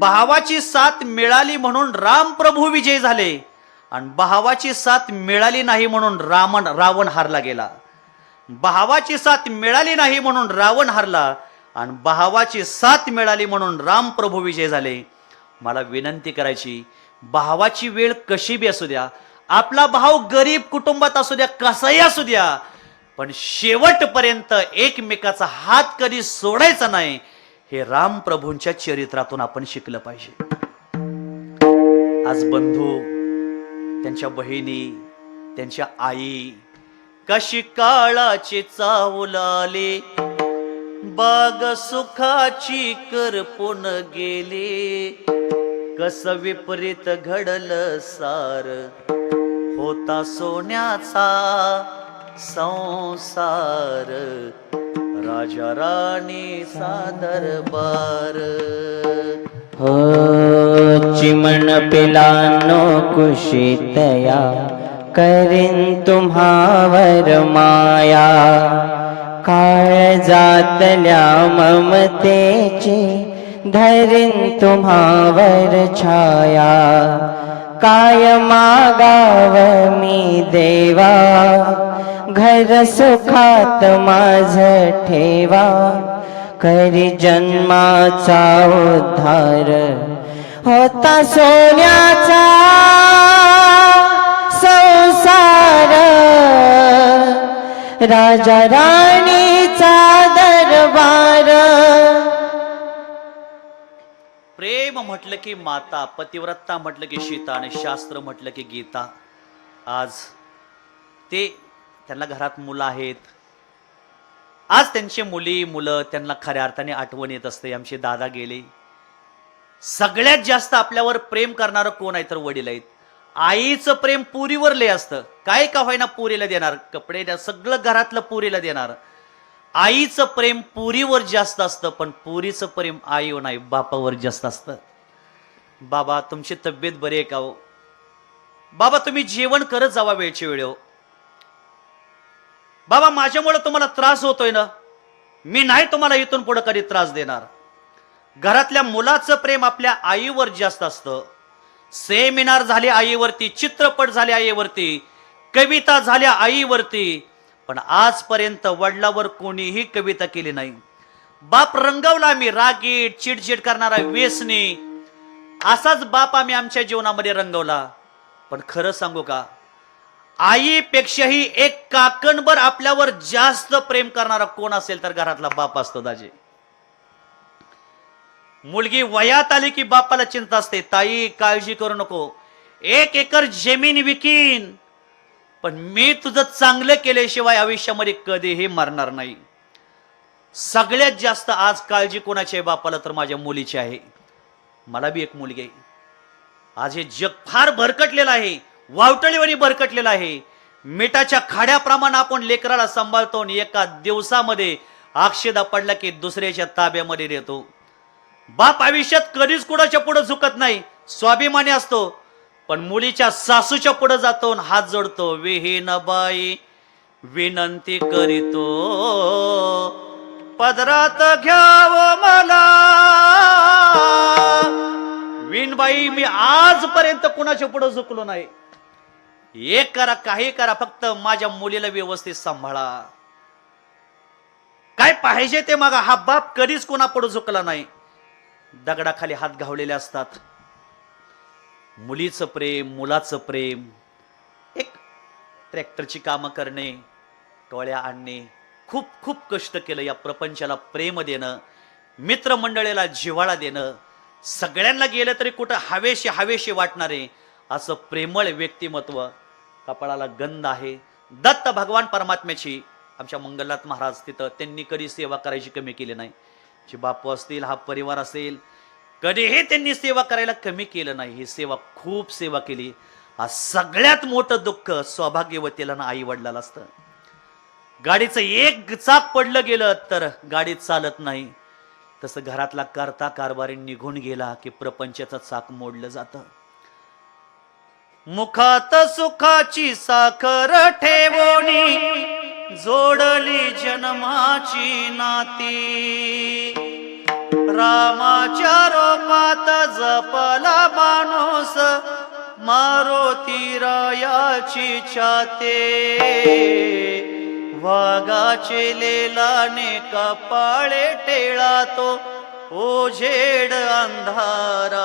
भावाची साथ मिळाली म्हणून राम प्रभू विजय झाले, आणि भावाची साथ मिळाली नाही म्हणून रावण हारला गेला. भावाची साथ मिळाली नाही म्हणून रावण हारला, आणि भावाची साथ मिळाली म्हणून राम प्रभू विजय झाले. मला विनंती करायची, भावाची वेळ कशी बी असू द्या, आपला भाव गरीब कुटुंबात असू द्या, कसाही असू द्या, पण शेवटपर्यंत एकमेकाचा हात कधी सोडायचा नाही, हे राम प्रभूंच्या चरित्रातून आपण शिकलं पाहिजे. आज बंधू त्यांच्या बहिणी, त्यांच्या आई कशी काळाची चाहूल आली, बाग सुखाची करपून गेली. कस विपरीत घडलं सार, होता सोन्याचा संसार, राजा राणीचा दरबार. हो चिमण पिलानो कुशीतया, करीन तुम्हावर माया. काळजातल्या ममतेची, धरीन तुम्हावर छाया. काय मागाव मी देवा, घर सुखात माझ ठेवा. करी जन्माचा उद्धार, होता सोन्याचा संसार, राजा राणीचा दरबार. प्रेम म्हटलं की माता, पतिव्रता म्हटलं की सीता आणि शास्त्र म्हटलं की गीता. आज त्यांना घरात मुलं आहेत. आज त्यांचे मुली मुलं त्यांना खऱ्या अर्थाने आठवण येत असते. आमचे दादा गेले. सगळ्यात जास्त आपल्यावर प्रेम करणारं कोण आहे तर वडील आहेत. आईचं प्रेम पुरीवर लय असतं. काय का होईना पुरीला देणार, कपडे द्या, सगळं घरातलं पुरीला देणार. आईचं प्रेम पुरीवर जास्त असतं, पण पुरीचं प्रेम आईवर नाही, बापावर जास्त असतं. बाबा तुमची तब्येत बरी आहे का हो? बाबा तुम्ही जेवण करत जावा वेळच्या वेळी हो. बाबा माझ्यामुळे तुम्हाला त्रास होतोय ना, मी नाही तुम्हाला इथून पुढे कधी त्रास देणार. घरातल्या मुलाचं प्रेम आपल्या आईवर जास्त असतं. सेमिनार झाले आईवरती, चित्रपट झाले आईवरती, कविता झाल्या आईवरती, पण आजपर्यंत वडिलावर कोणीही कविता केली नाही. बाप रंगवला आम्ही, रागीट चिडचिड करणारा व्यसनी, असाच बाप आम्ही आमच्या जीवनामध्ये रंगवला. पण खरं सांगू का, आईपेक्षाही एक काकणभर आपल्यावर जास्त प्रेम करणारा कोण असेल तर घरातला बाप असतो दाजी. मुलगी वयात आली की बापाला चिंता असते, ताई काळजी करू नको, 1 एकर जमीन विकीन, पण मी तुझं चांगलं केल्याशिवाय आयुष्यामध्ये कधीही मरणार नाही. सगळ्यात जास्त आज काळजी कोणाची आहे बापाला तर माझ्या मुलीची आहे. मला बी एक मुलगी आहे. आज हे जग फार भरकटलेलं आहे, वावटळीवाणी भरकटलेलं आहे. मिठाच्या खाड्याप्रमाणे आपण लेकराला सांभाळतो आणि एका दिवसामध्ये अक्षदा पडला की दुसऱ्याच्या ताब्यामध्ये देतो. बाप आयुष्यात कधीच कुणाच्या पुढे झुकत नाही, स्वाभिमानी असतो, पण मुलीच्या सासूच्या पुढे जातो आणि हात जोडतो. विहीन बाई विनंती करीतो, पदरात घ्याव मला. विणबाई मी आजपर्यंत कुणाच्या पुढे झुकलो नाही. एक करा काही करा, फक्त माझ्या मुलीला व्यवस्थित सांभाळा. काय पाहिजे ते मागा. हा बाप कधीच कोणा पुढे झुकला नाही. दगडाखाली हात घावलेले असतात. मुलीचं प्रेम, मुलाचं प्रेम, एक ट्रॅक्टरची कामं करणे, टोळ्या आणणे, खूप खूप कष्ट केलं या प्रपंचाला प्रेम देणं, मित्रमंडळीला जिव्हाळा देणं, सगळ्यांना गेलं तरी कुठं हवेशी हवेशी वाटणारे असं प्रेमळ व्यक्तिमत्व. कपाळाला गंध आहे. दत्त भगवान परमात्म्याची आमच्या मंगलनाथ महाराज तिथं त्यांनी कधी सेवा करायची कमी केली नाही. जे बापू असतील, हा परिवार असेल, कधीही त्यांनी सेवा करायला कमी केलं नाही. ही सेवा खूप सेवा केली. हा सगळ्यात मोठं दुःख सौभाग्यवतीला ना आई वडिलाला असतं. गाडीचं एक चाक पडलं गेलं तर गाडी चालत नाही. तसं घरातला करता कारभारी निघून गेला की प्रपंचाचं चाक मोडलं जातं. मुखात सुखाची साखर ठेवणी, जोडली जन्माची नाती. रामाच्या रोपात जपला माणूस, मारुती रायाची छाते. वाघाचे लेलाने कपाळे टेळा तो, ओझेड अंधारासाठी.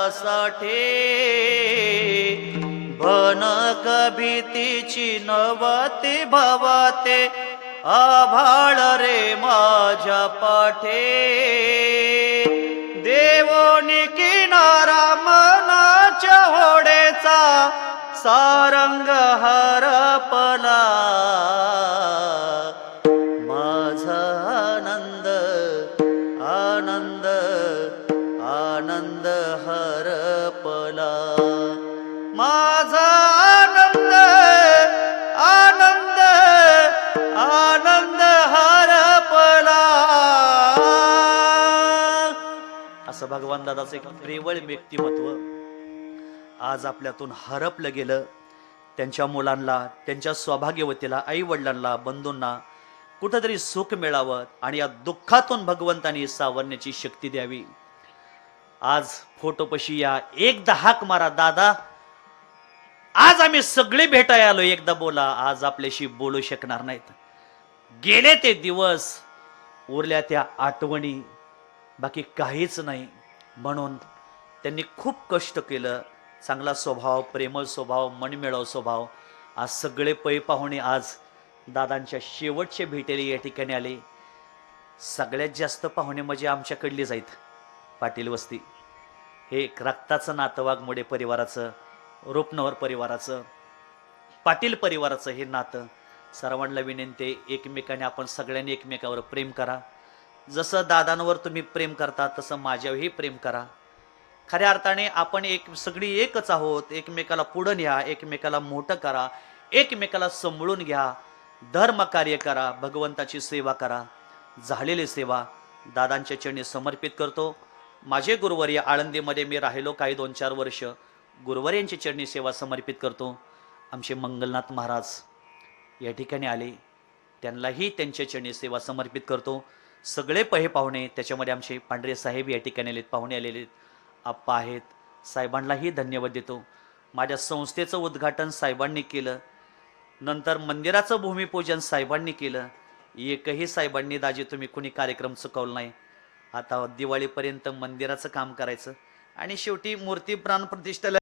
भनक भीतीची नवती भवाते, आभाळ रे माझ्या पाठे. देवोनी किनारा मनाच्या होडेचा, सारंग हरपला माझा आनंद आनंद आनंद हरपला माझा आनंद आनंद आनंद हरपला. असं भगवान दादाचं एक प्रेमळ व्यक्तिमत्व आज आपल्यातून हरपलं गेलं. त्यांच्या मुलांना, त्यांच्या सौभाग्यवतीला, आई वडिलांना, बंधूंना कुठंतरी सुख मिळावं आणि या दुःखातून भगवंतांनी सावरण्याची शक्ती द्यावी. आज फोटोपशी या, एकदा हाक मारा दादा, आज आम्ही सगळे भेटायला आलो, एकदा बोला. आज आपल्याशी बोलू शकणार नाहीत. गेले ते दिवस, उरल्या त्या आठवणी, बाकी काहीच नाही. म्हणून त्यांनी खूप कष्ट केलं. चांगला स्वभाव, प्रेमळ स्वभाव, मनमिळाऊ स्वभाव. आज सगळे पै पाहुणे आज दादांच्या शेवटच्या भेटीला या ठिकाणी आले. सगळ्यात जास्त पाहुणे म्हणजे आमच्याकडलीच आहेत. पाटील वस्ती हे एक रक्ताचं नातं, वाघमोडे परिवाराचं, रूपनवर परिवाराचं, पाटील परिवाराचं हे नातं. सर्वांना विनंती, एकमेकाने आपण सगळ्यांनी एकमेकावर प्रेम करा. जसं दादांवर तुम्ही प्रेम करता तसं माझ्यावरही प्रेम करा. खऱ्या अर्थाने आपण सगळी एकच आहोत. एकमेकाला पुढं न्या, एकमेकाला मोठं करा, एकमेकाला सांभाळून घ्या, धर्म कार्य करा, भगवंताची सेवा करा. झालेली सेवा दादांच्या चरणी समर्पित करतो. माझे गुरुवर्य आळंदीमध्ये मी राहिलो काही 2-4 वर्ष, गुरुवर्यांची चरणी सेवा समर्पित करतो. आमचे मंगलनाथ महाराज या ठिकाणी आले, त्यांनाही त्यांच्या चरणी सेवा समर्पित करतो. सगळे पहे पाहुणे, त्याच्यामध्ये आमचे पांढरे साहेब या ठिकाणी आलेत, पाहुणे आलेले आहेत, आप्पा आहेत, साहेबांनाही धन्यवाद देतो. माझ्या संस्थेचं उद्घाटन साहेबांनी केलं, नंतर मंदिराचं भूमिपूजन साहेबांनी केलं. एकही साहेबांनी दाजी तुम्ही कुणी कार्यक्रम चुकवला नाही. आता दिवाळीपर्यंत मंदिराचं काम करायचं आणि शेवटी मूर्ती प्राण प्रतिष्ठेला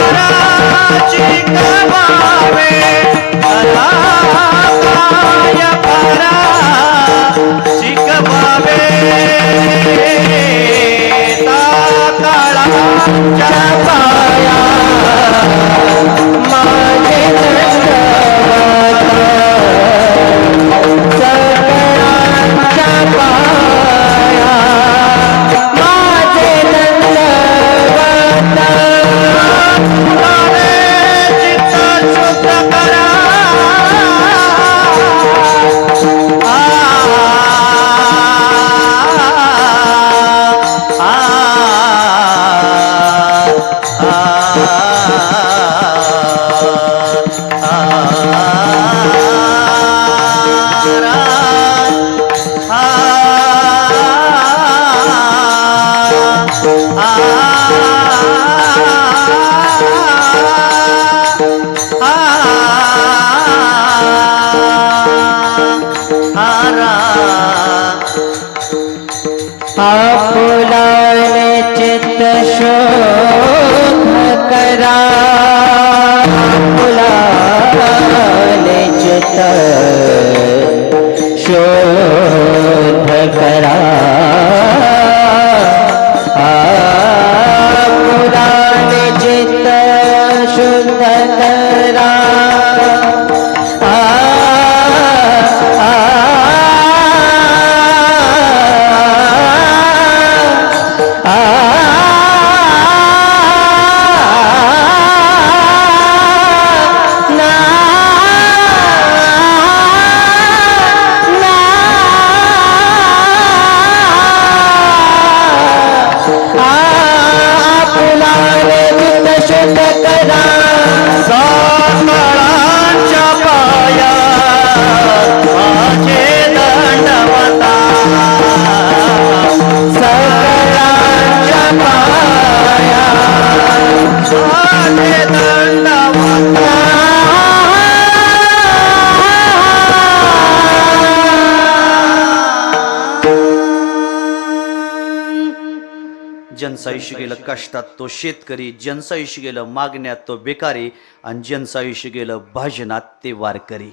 ज्यांचं आयुष्य गेलं कष्टात तो शेतकरी, ज्यांचं आयुष्य गेलं मागण्यात तो बेकारी, आणि ज्यांचं आयुष्य गेलं भाजनात ते वारकरी.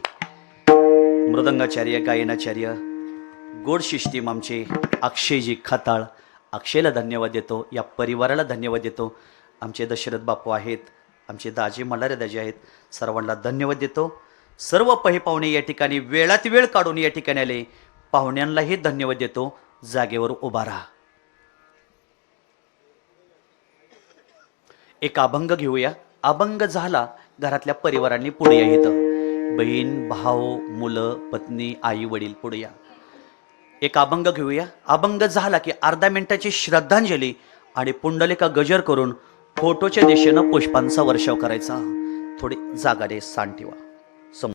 मृदंगाचार्य, गायनाचार्य, गोड सिस्टीम आमचे अक्षयजी खताळ, अक्षयला धन्यवाद देतो, या परिवाराला धन्यवाद देतो. आमचे दशरथ बापू आहेत, आमचे दाजी मल्हारे दाजी आहेत. सर्वांना धन्यवाद देतो. सर्व पाहुणे या ठिकाणी वेळात वेळ काढून या ठिकाणी आले. पाहुण्यांनाही धन्यवाद देतो. जागेवर उभा राहा. एक अभंग घेऊया. अभंग झाला घरातल्या परिवारांनी पुढे या. इथं बहीण भाऊ मुलं पत्नी आई वडील पुढे या. एक अभंग घेऊया. अभंग झाला की अर्धा मिनिटाची श्रद्धांजली आणि पुंडलिका गजर करून फोटोच्या दिशेनं पुष्पांचा वर्षाव करायचा. थोडी जागाने स्थान ठेवा.